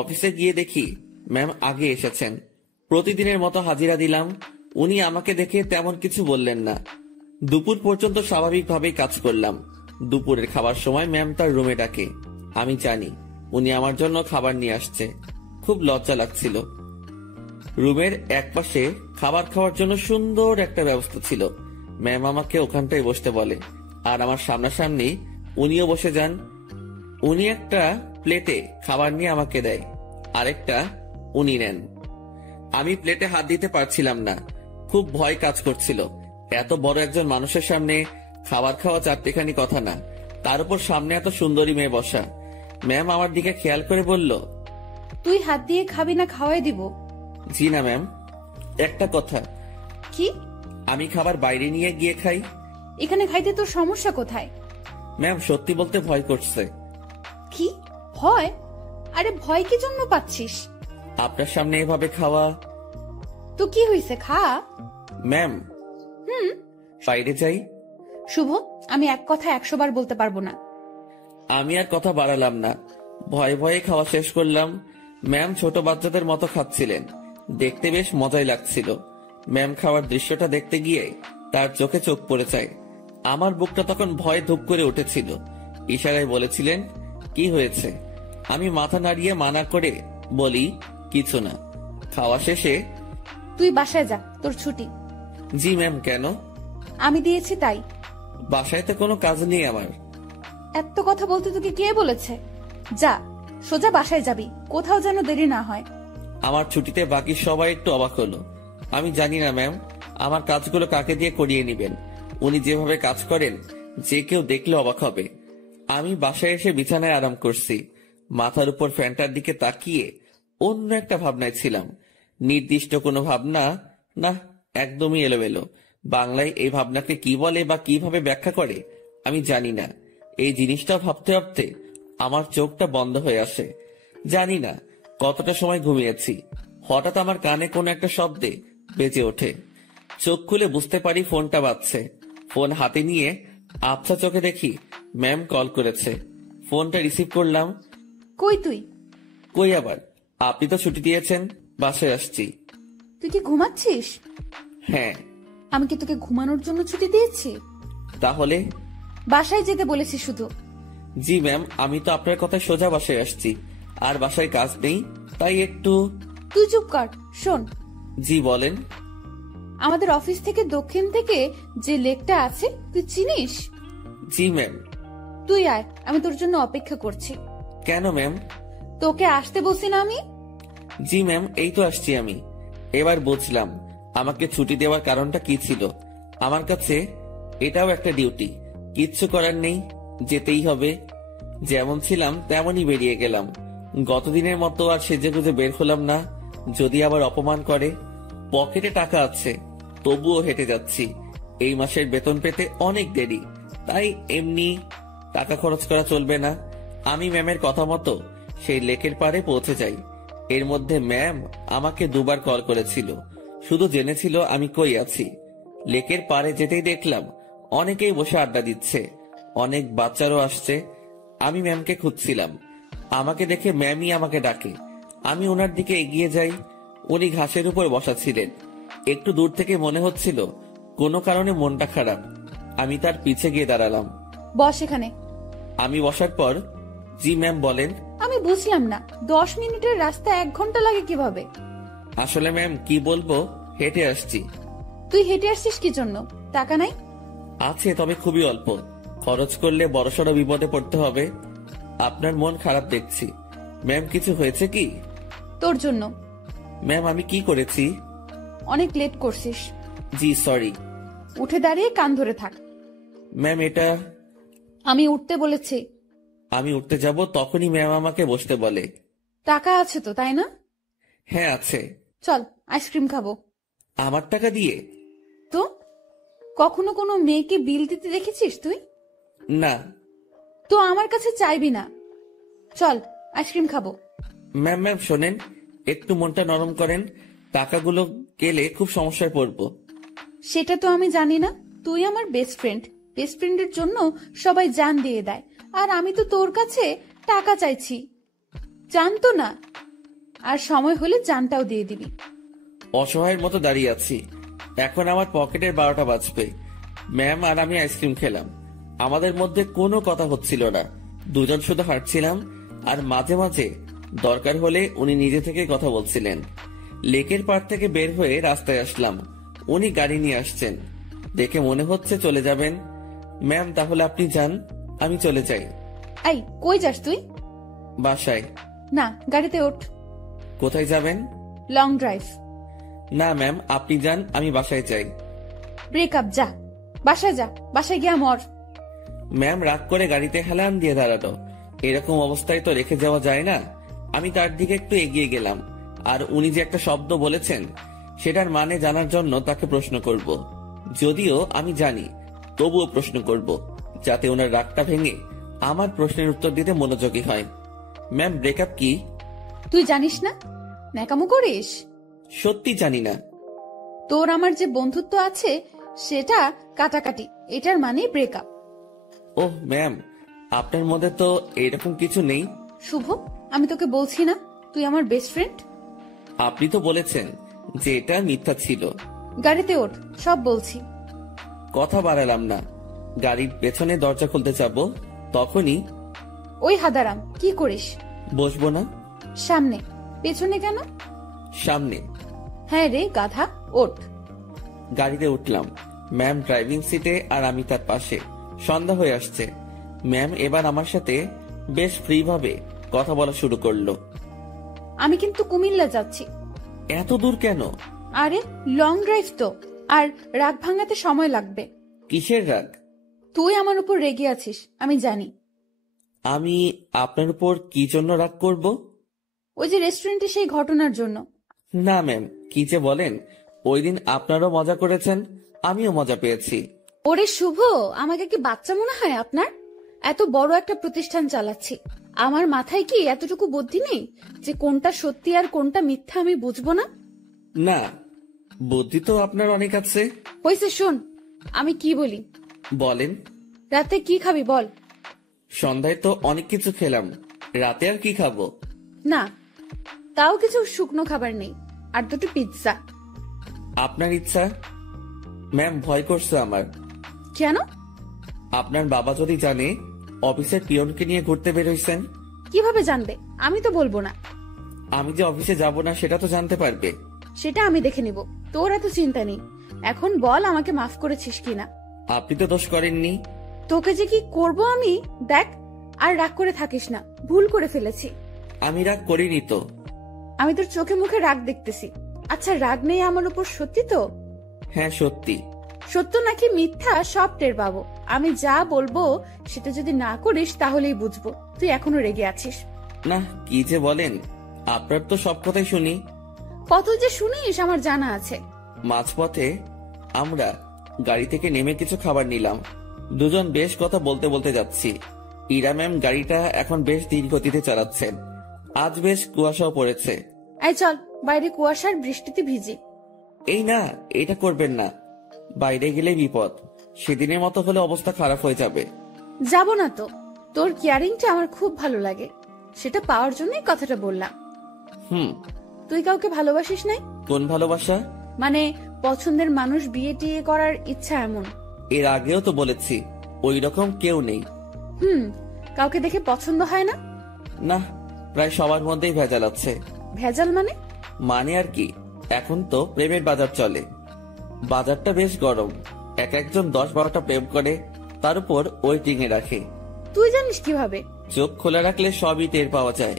অফিসে গিয়ে দেখি ম্যাম আগে এসেছেন। প্রতিদিনের মতো হাজিরা দিলাম। উনি আমাকে দেখে তেমন কিছু বললেন না। দুপুর পর্যন্ত স্বাভাবিকভাবেই কাজ করলাম। দুপুরের খাবার সময় ম্যাম তার রুমে ডাকে। আমি জানি উনি আমার জন্য খাবার নিয়ে আসছে। খুব লজ্জা লাগছিল। রুমের একপাশে খাবার খাওয়ার জন্য সুন্দর একটা ব্যবস্থা ছিল। ম্যাম আমাকে ওখানটায় বসতে বলে, আর আমার সামনাসামনি উনিও বসে যান। উনি একটা প্লেটে খাবার নিয়ে আমাকে দেয়, আরেকটা উনি নেন। আমি প্লেটে হাত দিতে পারছিলাম না, খুব ভয় কাজ করছিল। এত বড় একজন মানুষের সামনে খাবার খাওয়া চারটেখানি কথা না, তার উপর সামনে এত সুন্দরী মেয়ে বসা। ম্যাম আমার দিকে খেয়াল করে বলল, তুই হাত দিয়ে খাবি না খাওয়াই দিব? জি না ম্যাম। একটা কথা, কি? আমি খাবার বাইরে নিয়ে গিয়ে খাই। এখানে খাইতে তোর সমস্যা কোথায়? ম্যাম, সত্যি বলতে ভয় করছে। কি ভয়? আরে ভয় কি জন্য পাচ্ছিস? আপনার সামনে এভাবে খাওয়া। তো কি হয়েছে, খা। ম্যাম, বাইরে যাই। শুভ, আমি এক কথা 100 বার বলতে পারবো না। আমি আর কথা বাড়ালাম না, ভয়ে ভয়ে খাওয়া শেষ করলাম। ম্যাম ছোট বাচ্চাদের মতো খাচ্ছিলেন, দেখতে বেশ মজাই লাগছিল। ম্যাম খাওয়ার দৃশ্যটা দেখতে গিয়ে তার চোখে চোখ পড়ে যায়। আমার বুকটা তখন ভয়ে ধুপ করে উঠেছিল। ইশারায় বলেছিলেন, কি হয়েছে? আমি মাথা নাড়িয়ে মানা করে বলি, কিছু না। খাওয়া শেষে, তুই বাসায় যা, তোর ছুটি। জি ম্যাম। কেন? আমি দিয়েছি তাই। বাসায় তো কোনো কাজ নেই আমার। এত কথা বলতে তোকে কে বলেছে? যা, সোজা বাসায় যাবি, কোথাও যেন দেরি না হয়। আমার ছুটিতে বাকি সবাই একটু অবাক হলো। আমি জানি না ম্যাম আমার কাজগুলো কাকে দিয়ে করিয়ে নিবেন। উনি যেভাবে কাজ করেন যে কেউ দেখলে অবাক হবে। আমি বাসায় এসে বিছানায় আরাম করছি। মাথার উপর ফ্যানটার দিকে তাকিয়ে অন্য একটা ভাবনায় ছিলাম। নির্দিষ্ট কোনো ভাবনা না, একদমই এলোমেলো। বাংলায় এই ভাবনাকে কি বলে বা কিভাবে ব্যাখ্যা করে আমি জানি না। এই জিনিসটা ভাবতে ভাবতে আমার চোখটা বন্ধ হয়ে আসে। জানি না কতটা সময় ঘুমিয়েছি, হঠাৎ আমার কানে কোনো একটা শব্দে বেজে ওঠে। চোখ খুলে বুঝতে পারি ফোনটা বাজছে। ফোন হাতে নিয়ে আবছা চোখে দেখি ম্যাম কল করেছে। ফোনটা রিসিভ করলাম। কই তুই? কই আবার, আপনি তো ছুটি দিয়েছেন, বাসায় আসছি। তুই কি ঘুমাচ্ছিস? হ্যাঁ। আমি কি তোকে ঘুমানোর জন্য ছুটি দিয়েছি? তাহলে? বাসায় যেতে বলেছি শুধু। জি ম্যাম, আমি তো আপনার কথায় সোজা বাসায় আসছি, আর বাসায় কাজ নেই, তাই একটু। তুই চুপ কর। শোন, জি বলেন। আমাদের অফিস থেকে দক্ষিণ থেকে যে লেকটা আছে তুই চিনিস? জি ম্যাম। তুই আয়, আমি তোর জন্য অপেক্ষা করছি। কেন ম্যাম? তোকে আসতে বলছি না আমি? জি ম্যাম, এই তো আসছি আমি। এবার বুঝলাম আমাকে ছুটি দেওয়ার কারণটা কি ছিল। আমার কাছে এটাও একটা ডিউটি, কিচ্ছু করার নেই, যেতেই হবে। যেমন ছিলাম তেমনই বেরিয়ে গেলাম। গতদিনের মতো আর সেজেগুজে বের হলাম না, যদি আবার অপমান করে। পকেটে টাকা আছে, তবুও হেঁটে যাচ্ছি। এই মাসের বেতন পেতে অনেক দেরি, তাই এমনি টাকা খরচ করা চলবে না। আমি ম্যামের কথা মতো সেই লেকের পাড়ে পৌঁছে যাই। এর মধ্যে ম্যাম আমাকে দুবার কল করেছিল, শুধু জেনেছিল আমি কই আছি। লেকের পাড়ে যেতেই দেখলাম অনেকেই বসে আড্ডা দিচ্ছে, অনেক বাচ্চারও আসছে। আমি ম্যামকে খুঁজছিলাম, আমাকে দেখে ম্যামই আমাকে ডাকে। আমি ওনার দিকে এগিয়ে যাই। উনি ঘাসের উপর বসা ছিলেন। একটু দূর থেকে মনে হচ্ছিল কোনো কারণে মনটা খারাপ। আমি তার পিছে গিয়ে দাঁড়ালাম। বস এখানে। আমি বসার পর, জি ম্যাম বলেন। আমি বুঝলাম না, 10 মিনিটের রাস্তা 1 ঘন্টা লাগে কিভাবে? আসলে ম্যাম কি বলবো, হেঁটে আসছি। তুই হেঁটে আসছিস কি জন্য? টাকা নাই? আছে, তবে খুবই অল্প। খরচ করলে বড়সড় বিপদে পড়তে হবে। আপনার মন খারাপ দেখছি। ম্যাম কিছু হয়েছে কি? তোর জন্য। ম্যাম আমি কি করেছি? অনেক লেট করছিস। জি সরি। উঠে দাঁড়িয়ে কান ধরে থাক। ম্যাম এটা। আমি উঠতে বলেছি। আমি উঠতে যাব তখনই ম্যাম আমাকে বসতে বলে। টাকা আছে তো, তাই না? হ্যাঁ আছে। চল আইসক্রিম খাবো। আমার টাকা দিয়ে? তো কখনো কোনো মেয়েকে বিল দিতে দেখেছিস তুই? না। তো আমার কাছে চাইবি না। চল আইসক্রিম খাবো। ম্যাম ম্যাম শোনেন, একটু মনটা নরম করেন। টাকাগুলো গেলে খুব সমস্যায় পড়বো। সেটা তো আমি জানি না। তুই আমার বেস্ট ফ্রেন্ড, বেস্ট ফ্রেন্ডের জন্য সবাই জান দিয়ে দেয়, আর আমি তো তোর কাছে টাকা চাইছি। জানতো না, আর সময় হলে জানটাও দিয়ে দিবি। অসহায়ের মতো দাঁড়িয়ে আছি। এখন আমার পকেটের 12টা বাজবে। ম্যাম আর আমি আইসক্রিম খেলাম। আমাদের মধ্যে কোনো কথা হচ্ছিল না, দুজন শুধু হাঁটছিলাম, আর মাঝে মাঝে দরকার হলে উনি নিজে থেকে কথা বলছিলেন। লেকের পাড় থেকে বের হয়ে রাস্তায় আসলাম। উনি গাড়ি নিয়ে আসছেন, দেখে মনে হচ্ছে চলে যাবেন। ম্যাম তাহলে আপনি যান, আমি চলে যাই। এই কই যাস তুই? বাসায়। না, গাড়িতে ওঠ। কোথায় যাবেন? Long drive. না ম্যাম আপনি যান, আমি বাসায় যাই। ব্রেকআপ, যা বাসায় যা, বাসায় গিয়া মর। ম্যাম রাগ করে গাড়িতে হেলান দিয়ে দাঁড়ালো। এরকম অবস্থায় তো রেখে যাওয়া যায় না। আমি তার দিকে একটু এগিয়ে গেলাম, আর উনি যে একটা শব্দ বলেছেন সেটার মানে জানার জন্য তাকে প্রশ্ন করব। যদিও আমি জানি, তবুও প্রশ্ন করব, যাতে ওনার রাগটা ভেঙে আমার প্রশ্নের উত্তর দিতে মনোযোগী হয়। ম্যাম ব্রেকআপ কি? তুই জানিস না? ন্যাকামো করিস? সত্যি জানি না। তোর আমার যে বন্ধুত্ব আছে সেটা কাটাকাটি, এটার মানে ব্রেকআপ। ওহ ম্যাম, আপনার মধ্যে তো এরকম কিছু নেই। শুভ, আমি তোকে বলছি না তুই আমার বেস্ট ফ্রেন্ড? আপনি তো বলেছেন যে এটা মিথ্যা ছিল। গাড়িতে ওঠ, সব বলছি। কথা বাড়ালাম না। গাড়ির পেছনে দরজা খুলতে যাব, তখনই। ওই হাদারাম, কি করিস? বসবো না। সামনে। পেছনে কেন? সামনে। হ্যাঁ রে গাধা, ওঠ। গাড়িতে উঠলাম। ম্যাম ড্রাইভিং সিটে আর আমি তার পাশে। সন্ধ্যা হয়ে আসছে। ম্যাম এবার আমার সাথে বেশ ফ্রি ভাবে কথা বলা শুরু করলো। আমি কিন্তু কুমিল্লা যাচ্ছি। এত দূর কেন? আরে লং ড্রাইভ তো, আর রাগ ভাঙাতে সময় লাগবে। কিসের রাগ? তুই আমার উপর রেগে আছিস, আমি জানি। আমি আপনার উপর কি জন্য রাগ করব? ওই যে রেস্টুরেন্টে সেই ঘটনার জন্য। না ম্যাম, কি যে বলেন। ওই দিন আপনারও মজা করেছেন, আমিও মজা পেয়েছি। ওরে শুভ, আমাকে কি বাচ্চা মনে হয় আপনার? এত বড় একটা প্রতিষ্ঠান চালাচ্ছি, আমার মাথায় কি এতটুকু বুদ্ধি নেই যে কোনটা সত্যি আর কোনটা মিথ্যা আমি বুঝবো না? না, বুদ্ধি তো আপনার অনেক আছে। হয়েছে, শোন আমি কি বলি। বলেন। রাতে কি খাবি বল? সন্ধ্যায় তো অনেক কিছু খেলাম, রাতে আর কি খাবো? না, তাও কিছু শুকনো খাবার নেই, আর দুটো পিৎজা। আপনার ইচ্ছা। ম্যাম, ভয় করছে আমার। কেন? আপনার বাবা যদি জানে অফিসের পিয়নকে নিয়ে ঘুরতে বেরোইছেন। কিভাবে জানবে? আমি তো বলবো না। আমি যে অফিসে যাব না সেটা তো জানতে পারবে। সেটা আমি দেখে নিব, তোর এত চিন্তা নেই। এখন বল আমাকে মাফ করেছিস কিনা। আপনি তো দোষ করেননি। তোকে যে কি করব আমি, দেখ। আর রাগ করে থাকিস না, ভুল করে ফেলেছি। আমি রাগ করিনি তো। আমি তোর চোখে মুখে রাগ দেখতেছি। আচ্ছা, রাগ নেই আমার উপর, সত্যি তো? হ্যাঁ, সত্যি। সত্য নাকি মিথ্যা সব টের পাবো। আমি যা বলবো সেটা যদি না করিস তাহলেই বুঝবো তুই এখনো রেগে আছিস। না, কি যে বলেন, আপনার তো সব কথাই শুনি। কত যে শুনিস আমার জানা আছে। মাঝপথে আমরা গাড়ি থেকে নেমে কিছু খাবার নিলাম। দুজন বেশ কথা বলতে বলতে যাচ্ছি। ইরা ম্যাম গাড়িটা এখন বেশ ধীর গতিতে চালাচ্ছেন। আজ বেশ কুয়াশাও পড়েছে। এই চল, বাইরে কুয়াশার বৃষ্টিতে ভিজি। এই না, এটা করবেন না, বাইরে গেলে বিপদ। সেদিনের মতো হলে অবস্থা খারাপ হয়ে যাবে। যাব না তো, তোর কেয়ারিংটা আমার খুব ভালো লাগে, সেটা পাওয়ার জন্যই কথাটা বললাম। তুই কাউকে ভালোবাসিস নাই? কোন ভালোবাসা? মানে পছন্দের মানুষ বিয়ে টিয়ে করার ইচ্ছা এমন। এর আগেও তো বলেছি ওই রকম কেউ নেই। কাউকে দেখে পছন্দ হয় না? না, প্রায় সবার মধ্যেই ভেজাল আছে। ভেজাল মানে? মানে আর কি, এখন তো প্রেমের বাজার চলে। বাজারটা বেশ গরম। এক একজন 10-12টা প্রেম করে, তার উপর ওয়েটিং এ রাখে। তুই জানিস কিভাবে? চোখ খোলা রাখলে সবই টের পাওয়া যায়।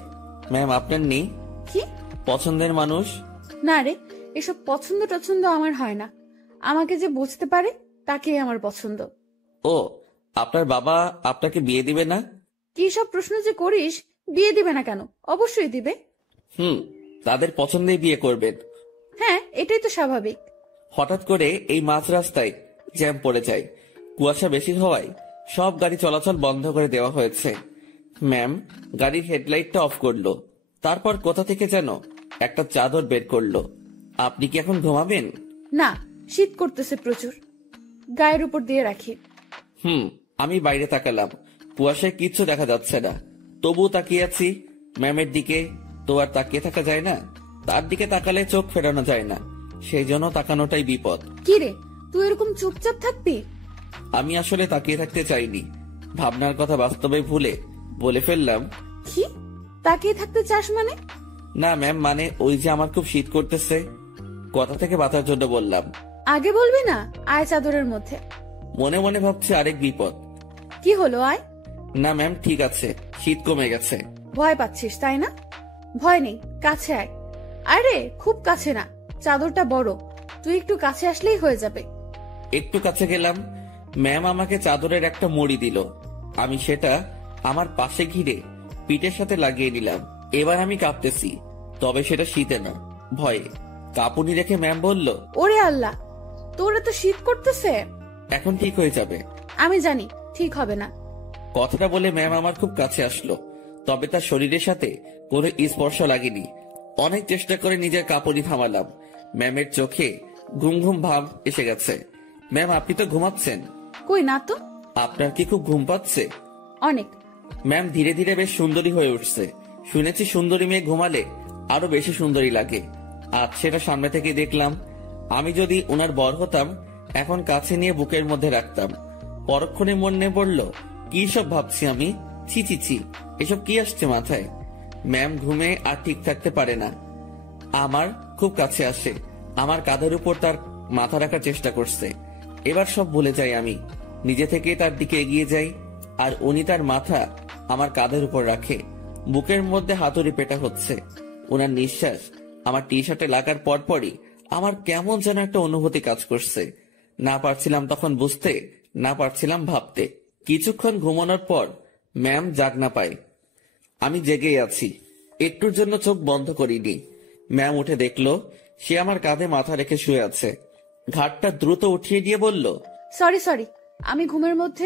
ম্যাম, আপনার নেই কি পছন্দের মানুষ? না রে, এসব পছন্দ টছন্দ আমার হয় না। আমাকে যে বুঝতে পারে তাকেই আমার পছন্দ। ও, আপনার বাবা আপনাকে বিয়ে দিবে না? কি সব প্রশ্ন যে করিস! বিয়ে দিবে না কেন? অবশ্যই দিবে। তাদের পছন্দেই বিয়ে করবেন। হ্যাঁ, এটাই তো স্বাভাবিক। হঠাৎ করে এই মাঝ রাস্তায় জ্যাম পড়ে যায়। কুয়াশা বেশি হওয়ায় সব গাড়ি চলাচল বন্ধ করে দেওয়া হয়েছে। ম্যাম গাড়ির হেডলাইটটা অফ করলো, তারপর কোথা থেকে যেন একটা চাদর বের করলো। আপনি কি এখন ঘুমাবেন? না, শীত করতেছে প্রচুর, গায়ের উপর দিয়ে রাখি। আমি বাইরে তাকালাম, কুয়াশায় কিচ্ছু দেখা যাচ্ছে না। তবু তাকিয়ে আছি ম্যামের দিকে। তো আর তাকিয়ে থাকা যায় না, তার দিকে তাকালে চোখ ফেরানো যায় না, সেই জন্য তাকানোটাই বিপদ। কি রে, তুই এরকম চুপচাপ থাকবি? আমি আসলে তাকিয়ে থাকতে চাইনি, ভাবনার কথা বাস্তবে ভুলে বলে ফেললাম। কি তাকিয়ে থাকতে চাস মানে? না ম্যাম, মানে ওই যে আমার খুব শীত করতেছে, কথা থেকে বাঁচার জন্য বললাম। আগে বলবি না? আয় চাদরের মধ্যে। মনে মনে ভাবছি আরেক বিপদ। কি হলো? আয়। না ম্যাম, ঠিক আছে, শীত কমে গেছে। ভয় পাচ্ছিস তাই না? ভয় নেই, কাছে আয়। আরে খুব কাছে না, চাদরটা বড়, তুই একটু কাছে আসলেই হয়ে যাবে। একটু কাছে গেলাম, ম্যাম আমাকে চাদরের একটা মুড়ি দিল। আমি সেটা আমার পাশে ঘিরে পিঠের সাথে লাগিয়ে নিলাম। এবার আমি কাঁপতেছি, তবে সেটা শীতে না, ভয়ে। কাঁপুনি রেখে ম্যাম বলল, ওরে আল্লাহ, তোর এত শীত করতেছে। এখন ঠিক হয়ে যাবে। আমি জানি ঠিক হবে না। কথাটা বলে ম্যাম আমার খুব কাছে আসলো, তবে তার শরীরের সাথে কোনো স্পর্শ লাগেনি। অনেক চেষ্টা করে নিজের কাঁপুনি থামালাম। ম্যামের চোখে ঘুম ঘুম ভাব এসে গেছে। ম্যাম, আপনি তো ঘুমাচ্ছেন। কই না তো। আপনার কি খুব ঘুম পাচ্ছে? অনেক। ম্যাম ধীরে ধীরে বেশ সুন্দরী হয়ে উঠছে। শুনেছি সুন্দরী মেয়ে ঘুমালে আরো বেশি সুন্দরী লাগে। আজ সেটা সামনে থেকে দেখলাম। আমি যদি ওনার বর হতাম, এখন কাছে নিয়ে বুকের মধ্যে রাখতাম। পরক্ষণে মনে পড়ল, কি সব ভাবছি আমি। ছি ছি ছি, এসব কি আসছে মাথায়। ম্যাম ঘুমে আর ঠিক থাকতে পারে না, আমার খুব কাছে আসে, আমার কাঁধের উপর তার মাথা রাখার চেষ্টা করছে। এবার সব ভুলে যাই আমি, নিজে থেকে তার দিকে এগিয়ে যাই, আর উনি তার মাথা আমার কাঁধের উপর রাখে। বুকের মধ্যে হাতুড়ি পেটা হচ্ছে। ওনার নিঃশ্বাস আমার টি শার্টে লাগার পরপরই আমার কেমন যেন একটা অনুভূতি কাজ করছে। না পারছিলাম তখন বুঝতে, না পারছিলাম ভাবতে। কিছুক্ষণ ঘুমানোর পর ম্যাম জাগ না পায়, আমি জেগেই আছি। একটুর জন্য চোখ বন্ধ করিনি। ম্যাম উঠে দেখলো সে আমার কাঁধে মাথা রেখে শুয়ে আছে। ঘাটটা দ্রুত উঠিয়ে দিয়ে বলল, সরি সরি, আমি ঘুমের মধ্যে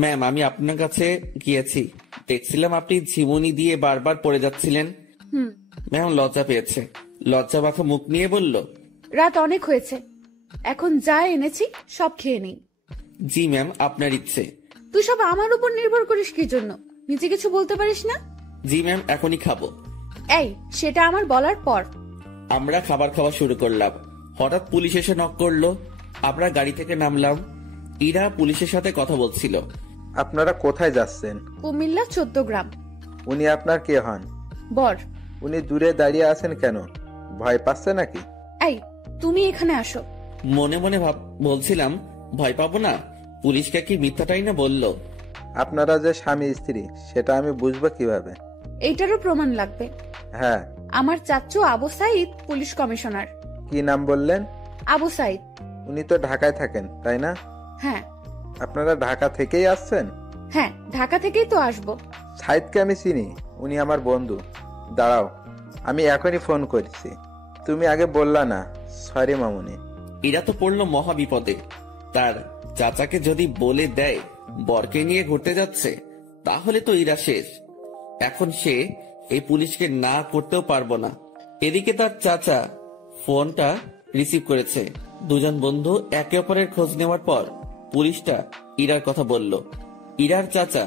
ম্যাম, আমি আপনার কাছে গিয়েছি, দেখছিলাম আপনি ঝিমুনি দিয়ে বারবার পড়ে যাচ্ছিলেন। হুম ম্যাম লজ্জা পেয়েছে, লজ্জা মাখা মুখ নিয়ে বলল, রাত অনেক হয়েছে, এখন যা এনেছি সব খেয়ে নেই। জি ম্যাম, আপনার ইচ্ছে। তুই সব আমার উপর নির্ভর করিস কি জন্য? নিজে কিছু বলতে পারিস না? জি ম্যাম, এখনই খাবো। এই, সেটা আমার বলার পর। আমরা খাবার খাওয়া শুরু করলাম, হঠাৎ পুলিশ এসে নক করলো। আমরা গাড়ি থেকে নামলাম। ইরা পুলিশের সাথে কথা বলছিল। আপনারা কোথায় যাচ্ছেন? কুমিল্লা 14 গ্রাম। উনি আপনার কে হন? বর। উনি দূরে দাঁড়িয়ে আছেন কেন? ভয় পাচ্ছে নাকি? এই, তুমি এখানে আসো। মনে মনে বলছিলাম, ভয় পাবো না, পুলিশকে কি মিথ্যাটাই না বললো। আপনারা যে স্বামী স্ত্রী সেটা আমি বুঝবো কিভাবে? এইটারও প্রমাণ লাগবে। হ্যাঁ। আমার চাচ্চু আবু সাইদ পুলিশ কমিশনার। কি নাম বললেন? আবু সাইদ। উনি তো ঢাকায় থাকেন, তাই না? হ্যাঁ। আপনারা ঢাকা থেকেই আসছেন? হ্যাঁ, ঢাকা থেকেই তো আসবো। সাইদকে আমি চিনি, উনি আমার বন্ধু। দাঁড়াও, আমি এখনই ফোন করছি। তুমি আগে বললা না। সরি মামুনি। ইরা তো পড়লো মহা বিপদে। তার চাচাকে যদি বলে দেয় বরকে নিয়ে ঘুরতে যাচ্ছে, তাহলে তো ইরা শেষ। এখন সে এই পুলিশকে না করতেও পারবো না। এদিকে তার চাচা ফোনটা রিসিভ করেছে। দুজন বন্ধু একে অপরের খোঁজ নেওয়ার পর পুলিশটা ইরার কথা বলল। ইরার চাচা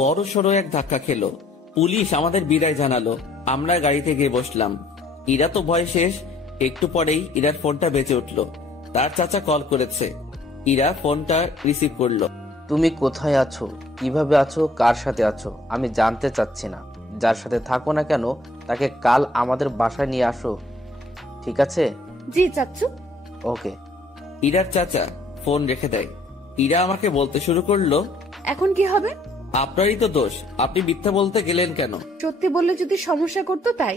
বড় সড়ো এক ধাক্কা খেলো। পুলিশ আমাদের বিদায় জানালো। আমরা গাড়িতে গিয়ে বসলাম। ইরা তো ভয় শেষ। একটু পরেই ইরার ফোনটা বেজে উঠলো। তার চাচা কল করেছে। ইরা ফোনটা রিসিভ করলো। তুমি কোথায় আছো, কিভাবে আছো, কার সাথে আছো আমি জানতে চাচ্ছি না। যার সাথে থাকো না কেন তাকে কাল আমাদের বাসায় নিয়ে আসো, ঠিক আছে? জি চাচ্চু। ওকে। ইরার চাচা ফোন রেখে দেয়। ইরা আমাকে বলতে শুরু করলো, এখন কি হবে? আপনারই তো দোষ, আপনি মিথ্যা বলতে গেলেন কেন? সত্যি বললে যদি সমস্যা করতো তাই।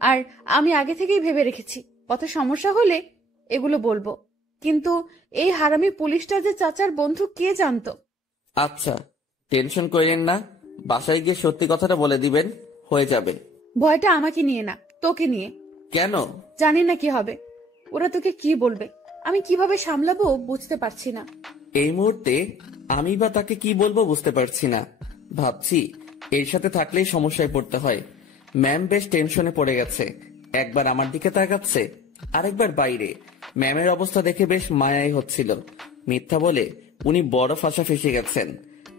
আর আমি আগে থেকেই ভেবে রেখেছি পথে সমস্যা হলে এগুলো বলবো। কিন্তু এই হারামি পুলিশটা যে চাচার বন্ধু কে জানতো? আচ্ছা, টেনশন করেন না, বাসায় গিয়ে সত্যি কথাটা বলে দিবেন, হয়ে যাবে। ভয়টা আমাকে নিয়ে না, তোকে নিয়ে। কেন? জানি না কি হবে। ওরা তোকে কি বলবে, আমি কিভাবে সামলাবো বুঝতে পারছি না। এই মুহূর্তে আমি বা তাকে কি বলবো বুঝতে পারছি না। ভাবছি এর সাথে থাকলেই সমস্যায় পড়তে হয়। ম্যাম বেশ টেনশনে পড়ে গেছে। একবার আমার দিকে তাকাচ্ছে, আরেকবার বাইরে। ম্যামের অবস্থা দেখে বেশ মায়াই হচ্ছিল। মিথ্যা বলে উনি বড় ফাঁসা ফেসে গেছেন।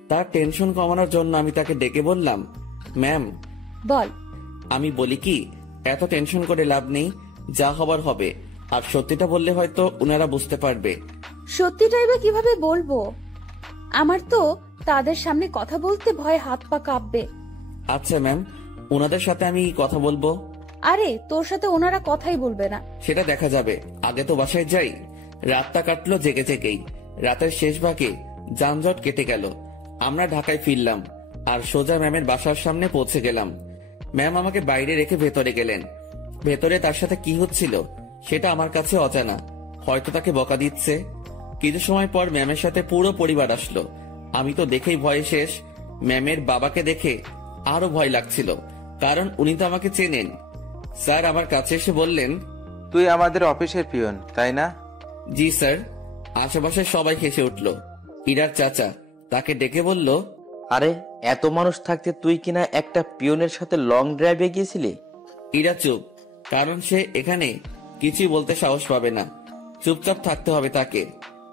তার টেনশন কমানোর জন্য আমি তাকে ডেকে বললাম, ম্যাম। বল। আমি বলি কি, এত টেনশন করে লাভ নেই, যা হবার হবে। আর সত্যিটা বললে হয়তো উনারা বুঝতে পারবে। সত্যিটাই বা কিভাবে বলবো? আমার তো তাদের সামনে কথা বলতে ভয় হাত পা কাঁপবে। আচ্ছা ম্যাম, ওনাদের সাথে আমি কথা বলবো। আরে তোর সাথে ওনারা কথাই বলবে না। সেটা দেখা যাবে, আগে তো বাসায় যাই। রাতটা কাটলো জেগে জেগেই। রাতের শেষ ভাগে যানজট কেটে গেল। আমরা ঢাকায় ফিরলাম আর সোজা ম্যামের বাসার সামনে পৌঁছে গেলাম। ম্যাম আমাকে বাইরে রেখে ভেতরে গেলেন। ভেতরে তার সাথে কি হচ্ছিল সেটা আমার কাছে অজানা। হয়তো তাকে বকা দিচ্ছে। কিছু সময় পর ম্যামের সাথে পুরো পরিবার আসলো। আমি তো দেখেই ভয়ে শেষ। ম্যামের বাবাকে দেখে আরো ভয় লাগছিল, কারণ উনি তো আমাকে চেনেন। স্যার আমার কাছে এসে বললেন, তুই আমাদের অফিসের পিয়ন, তাই না? জি স্যার। আশেপাশে সবাই হেসে উঠল। ইরার চাচা তাকে ডেকে বলল, আরে এত মানুষ থাকতে তুই কিনা একটা পিয়নের সাথে লং ড্রাইভে গিয়েছিলি? ইরা চুপ, কারণ সে এখানে কিছুই বলতে সাহস পাবে না। চুপচাপ থাকতে হবে তাকে।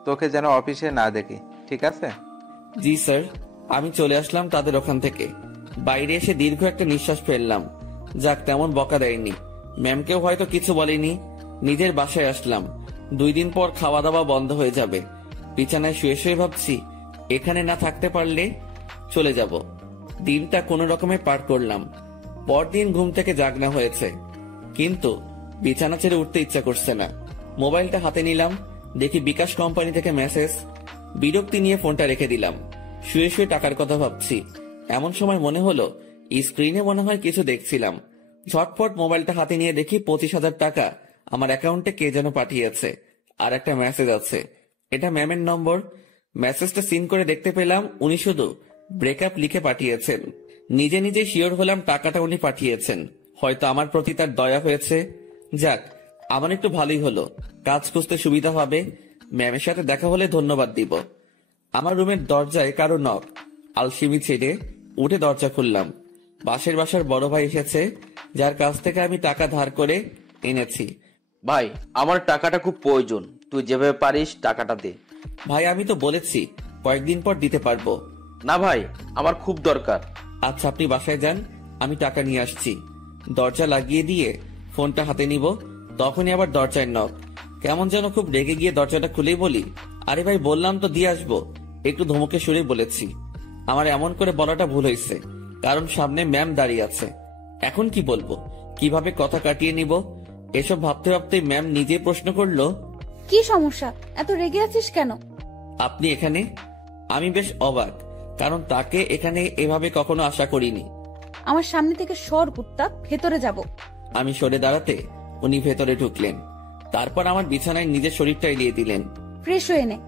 তোকে যেন অফিসে না দেখি, ঠিক আছে? জি স্যার। আমি চলে আসলাম তাদের ওখান থেকে। বাইরে এসে দীর্ঘ একটা নিঃশ্বাস ফেললাম। যাক, তেমন বকা দেয়নি। ম্যামকেও হয়তো কিছু বলেনি। নিজের বাসায় আসলাম। 2 দিন পর খাওয়া দাওয়া বন্ধ হয়ে যাবে। বিছানায় শুয়ে শুয়ে ভাবছি, এখানে না থাকতে পারলে চলে যাব। দিনটা কোনো রকমে পার করলাম। পরদিন ঘুম থেকে জাগনা হয়েছে, কিন্তু বিছানা ছেড়ে উঠতে ইচ্ছা করছে না। মোবাইলটা হাতে নিলাম, দেখি বিকাশ কোম্পানি থেকে মেসেজ। বিরক্তি নিয়ে ফোনটা রেখে দিলাম। শুয়ে শুয়ে টাকার কথা ভাবছি। এমন সময় মনে হলো স্ক্রিনে মনে হয় কিছু দেখছিলাম। ঝটপট মোবাইলটা হাতে নিয়ে দেখি 25,000 টাকা আমার অ্যাকাউন্টে কে যেন পাঠিয়েছে। আর একটা মেসেজ আছে, এটা ম্যামের নম্বর। মেসেজটা সিন করে দেখতে পেলাম উনি শুধু ব্রেকআপ লিখে পাঠিয়েছেন। নিজে নিজে শিওর হলাম টাকাটা উনি পাঠিয়েছেন। হয়তো আমার প্রতি তার দয়া হয়েছে। যাক, আমার একটু ভালোই হলো, কাজ খুঁজতে সুবিধা হবে। ম্যামের সাথে দেখা হলে ধন্যবাদ দিব। আমার রুমের দরজায় কারো নক। আলসেমি ছেড়ে উঠে দরজা খুললাম। পাশের বাসার বড় ভাই এসেছে, যার কাছ থেকে আমি টাকা ধার করে এনেছি। ভাই, আমার টাকাটা খুব প্রয়োজন, তুই যেভাবে পারিস টাকাটা দে। ভাই আমি তো বলেছি কয়েকদিন পর দিতে পারবো। না ভাই, আমার খুব দরকার। আচ্ছা আপনি বাসায় যান, আমি টাকা নিয়ে আসছি। দরজা লাগিয়ে দিয়ে ফোনটা হাতে নিব, তখনই আবার দরজায় নক। কেমন যেন খুব রেগে গিয়ে দরজাটা খুলেই বলি, আরে ভাই বললাম তো দিয়ে আসবো। একটু ধমকে সুরে বলেছি। আমার এমন করে বলাটা ভুল হয়েছে, কারণ সামনে ম্যাম দাঁড়িয়ে আছে। এখন কি বলবো, কিভাবে কথা কাটিয়ে নিব, এসব ভাবতে ভাবতে ম্যাম নিজে প্রশ্ন করলো, কি সমস্যা, এত রেগে আছিস কেন? আপনি এখানে? আমি বেশ অবাক, কারণ তাকে এখানে এভাবে কখনো আশা করিনি। আমার সামনে থেকে সর কুত্তা, ভেতরে যাব। আমি সরে দাঁড়াতে উনি ভেতরে ঢুকলেন। তারপর আমার বিছানায় নিজের শরীরটা এলিয়ে দিলেন। ফ্রেশ হয়ে নে।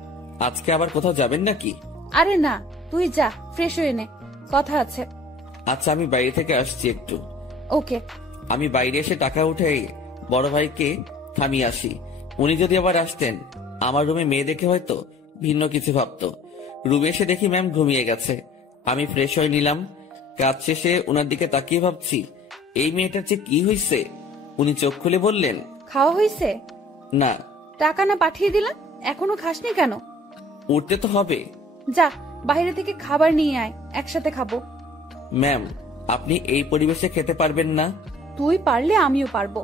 আজকে আবার কোথাও যাবেন নাকি? আরে না, তুই যা, ফ্রেশ হয়ে নে, কথা আছে। আচ্ছা আমি বাইরে থেকে আসছি একটু। ওকে। আমি বাইরে এসে টাকা উঠে বড় ভাইকে থামিয়ে আসি। উনি যদি আবার আসতেন, আমার রুমে মেয়ে দেখে হয়তো ভিন্ন কিছু ভাবতো। রুমে এসে দেখি ম্যাম ঘুমিয়ে গেছে। আমি ফ্রেশ হয়ে নিলাম। কাজ শেষে ওনার দিকে তাকিয়ে ভাবছি, এই মেয়েটার যে কি হয়েছে। উনি চোখ খুলে বললেন, খাওয়া হয়েছে? না। টাকা না পাঠিয়ে দিলাম, এখনো খাসনি কেন? উঠতে তো হবে। যা, বাইরে থেকে খাবার নিয়ে আয়, একসাথে খাবো। ম্যাম আপনি এই পরিবেশে খেতে পারবেন না। তুই পারলে আমিও পারবো।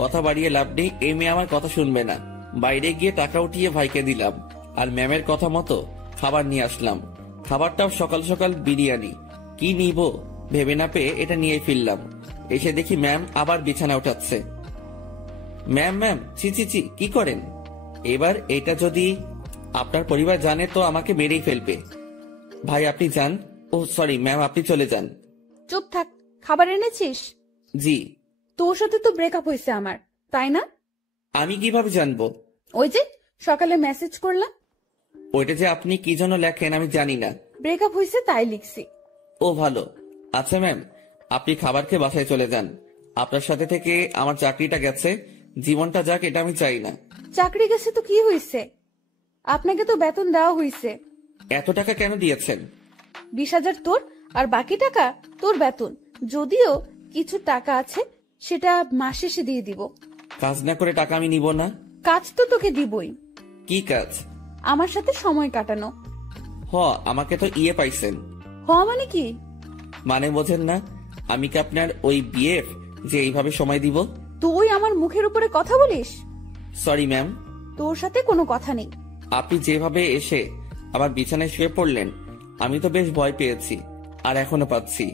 কথা বাড়িয়ে লাভ নেই, এই মেয়ে আমার কথা শুনবে না। বাইরে গিয়ে টাকা উঠিয়ে ভাইকে দিলাম, আর ম্যামের কথা মতো খাবার নিয়ে আসলাম। খাবারটাও সকাল সকাল বিরিয়ানি। কি নিব ভেবে না পেয়ে এটা নিয়ে ফিরলাম। এসে দেখি ম্যাম আবার বিছানা উঠাচ্ছে। ম্যাম ছি ছি ছি, কি করেন? এবার এটা যদি আপনার পরিবার জানে তো আমাকে মেরেই ফেলবে। ভাই আপনি যান। ও সরি ম্যাম, আপনি চলে যান। চুপ থাক, খাবার এনেছিস? জি। তোর সাথে তো ব্রেকআপ হয়েছে আমার, তাই না? আমি কিভাবে জানবো? ওই যে সকালে মেসেজ করলাম। ওইটা যে আপনি কি জন্য লেখেন আমি জানি না। ব্রেকআপ হয়েছে তাই লিখছি। ও ভালো। আচ্ছা ম্যাম, আপনি খাবার খেয়ে বাসায় চলে যান। আপনার সাথে থেকে আমার চাকরিটা গেছে, জীবনটা যাক এটা আমি চাই না। চাকরি গেছে তো কি হয়েছে? আপনাকে তো বেতন দেওয়া হয়েছে। এত টাকা কেন দিয়েছেন? 20,000 তোর, আর বাকি টাকা তোর বেতন। যদিও কিছু টাকা আছে, সেটা মাস শেষে দিয়ে দিব। কাজ না করে টাকা আমি নিব না। কাজ তো তোকে দিবই। কি কাজ? আমার সাথে সময় কাটানো। আমাকে তো পাইছেন। মানে কি? মানে বোঝেন না? আমি কি আপনার ওই বিএফ যে এইভাবে সময় দিব? তুই আমার মুখের উপরে কথা বলিস? Sorry ma'am. তোর সাথে কোনো কথা নেই। আপনি যেভাবে এসে আমার বিছানায় শুয়ে পড়লেন, আমি তো বেশ ভয় পেয়েছি, আর এখনো পাচ্ছি।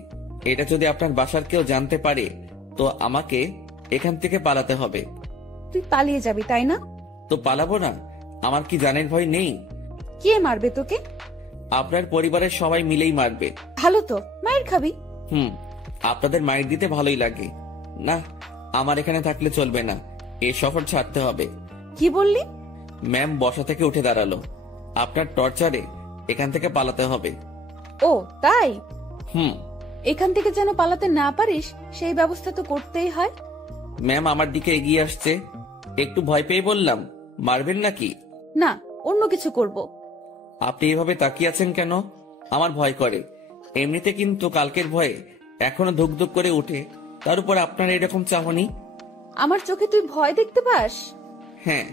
এটা যদি আপনার বাসার কেউ জানতে পারে তো আমাকে এখান থেকে পালাতে হবে। তুই পালিয়ে যাবি তাই না? তো পালাবো না? আমার কি জানের ভয় নেই? কে মারবে তোকে? আপনার পরিবারের সবাই মিলেই মারবে। ভালো তো, মায়ের খাবি। আপনাদের মাইর দিতে ভালোই লাগে না। আমার এখানে থাকলে চলবে না, এই শহর ছাড়তে হবে। কি বললি? ম্যাম বসা থেকে উঠে দাঁড়ালো। আপনার টর্চারে এখান থেকে পালাতে হবে। ও তাই? হুম। এখান থেকে যেন পালাতে না পারিস সেই ব্যবস্থা তো করতেই হয়। ম্যাম আমার দিকে এগিয়ে আসছে। একটু ভয় পেয়ে বললাম, মারবেন নাকি? না, অন্য কিছু করব। আপনি এভাবে তাকিয়ে আছেন কেন? আমার ভয় করে এমনিতে, কিন্তু কালকের ভয়ে এখনো ধুক ধুক করে উঠে, তার উপর আপনার এরকম চাহনি। আমার চোখে তুই ভয় দেখতে পাস? হ্যাঁ।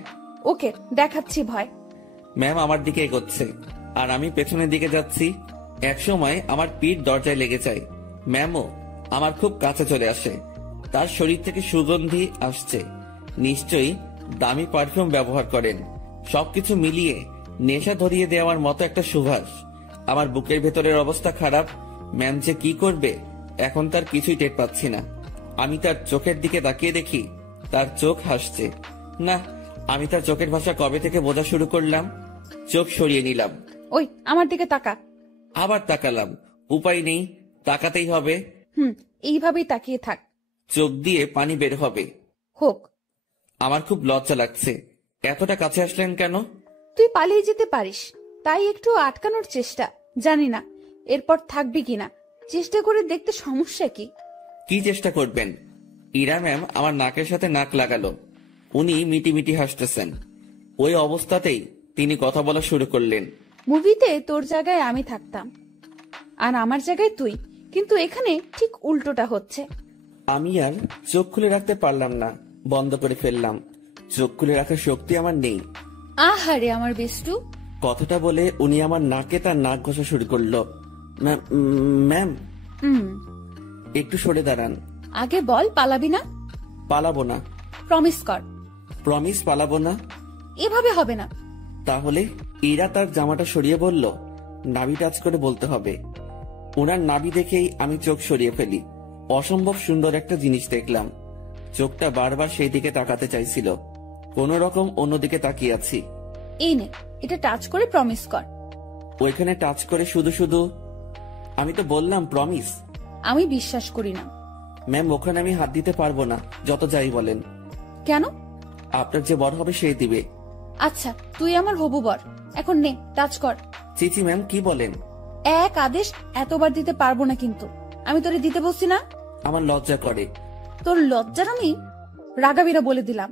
ওকে, দেখাচ্ছি ভয়। ম্যাম আমার দিকে এগোচ্ছে, আর আমি পেছনের দিকে যাচ্ছি। এক সময় আমার পিঠ দরজায় লেগে যায়। ম্যামও আমার খুব কাছে চলে আসে। তার শরীর থেকে সুগন্ধি আসছে। নিশ্চয়ই দামি পারফিউম ব্যবহার করেন। সবকিছু মিলিয়ে নেশা ধরিয়ে দেওয়ার মতো একটা সুবাস। আমার বুকের ভেতরের অবস্থা খারাপ। ম্যাম যে কি করবে এখন তার কিছুই টের পাচ্ছি না। আমি তার চোখের দিকে তাকিয়ে দেখি তার চোখ হাসছে। না, আমি তার চোখের ভাষা কবে থেকে বোঝা শুরু করলাম। চোখ সরিয়ে নিলাম। ওই আমার দিকে তাকা। আবার তাকালাম। উপায় নেই, তাকাতেই হবে। এইভাবেই তাকিয়ে থাক। চোখ দিয়ে পানি বের হবে। হোক। আমার খুব লজ্জা লাগছে। এতটা কাছে আসলেন কেন? তুই পালিয়ে যেতে পারিস, তাই একটু আটকানোর চেষ্টা। জানি না এরপর থাকবি কিনা, চেষ্টা করে দেখতে সমস্যা কি? কি চেষ্টা করবেন? ইরা ম্যাম আমার নাকের সাথে নাক লাগালো। উনি মিটি মিটি হাসতেছেন। ওই অবস্থাতেই তিনি কথা বলা শুরু করলেন। মুভিতে তোর জায়গায় আমি থাকতাম আর আমার জায়গায় তুই, কিন্তু এখানে ঠিক উল্টোটা হচ্ছে। আমি আর চোখ খুলে রাখতে পারলাম না, বন্ধ করে ফেললাম। চোখ খুলে রাখার শক্তি আমার নেই। আহারে আমার বেষ্টু। কথাটা বলে উনি আমার নাকে তার নাক ঘষা শুরু করলো। ম্যাম, একটু সরে দাঁড়ান। আগে বল পালাবি না? পালাবো না। প্রমিস কর। প্রমিস, পালাবো না। এভাবে হবে না। তাহলে এরা তার জামাটা সরিয়ে বলল, নাভি টাচ করে বলতে হবে। ওনার নাভি দেখেই আমি চোখ সরিয়ে ফেলি। অসম্ভব সুন্দর একটা জিনিস দেখলাম। চোখটা বারবার সেই দিকে তাকাতে চাইছিল, কোন রকম অন্যদিকে তাকিয়ে আছি। এই নে, এটা টাচ করে প্রমিস কর। ওইখানে টাচ করে শুধু শুধু? আমি তো বললাম প্রমিস। আমি বিশ্বাস করি না। ম্যাম, ওখানে আমি হাত দিতে পারবো না, যত যাই বলেন। কেন? আপনার যে বর হবে সেই দিবে। আচ্ছা, তুই আমার হবু বর, এখন নে টাচ কর। চিচি ম্যাম, কি বলেন? এক আদেশ এতবার দিতে পারবো না, কিন্তু আমি তোরে দিতে বসছি না। আমার লজ্জা করে। তোর লজ্জার আমি রাগাবিরা বলে দিলাম।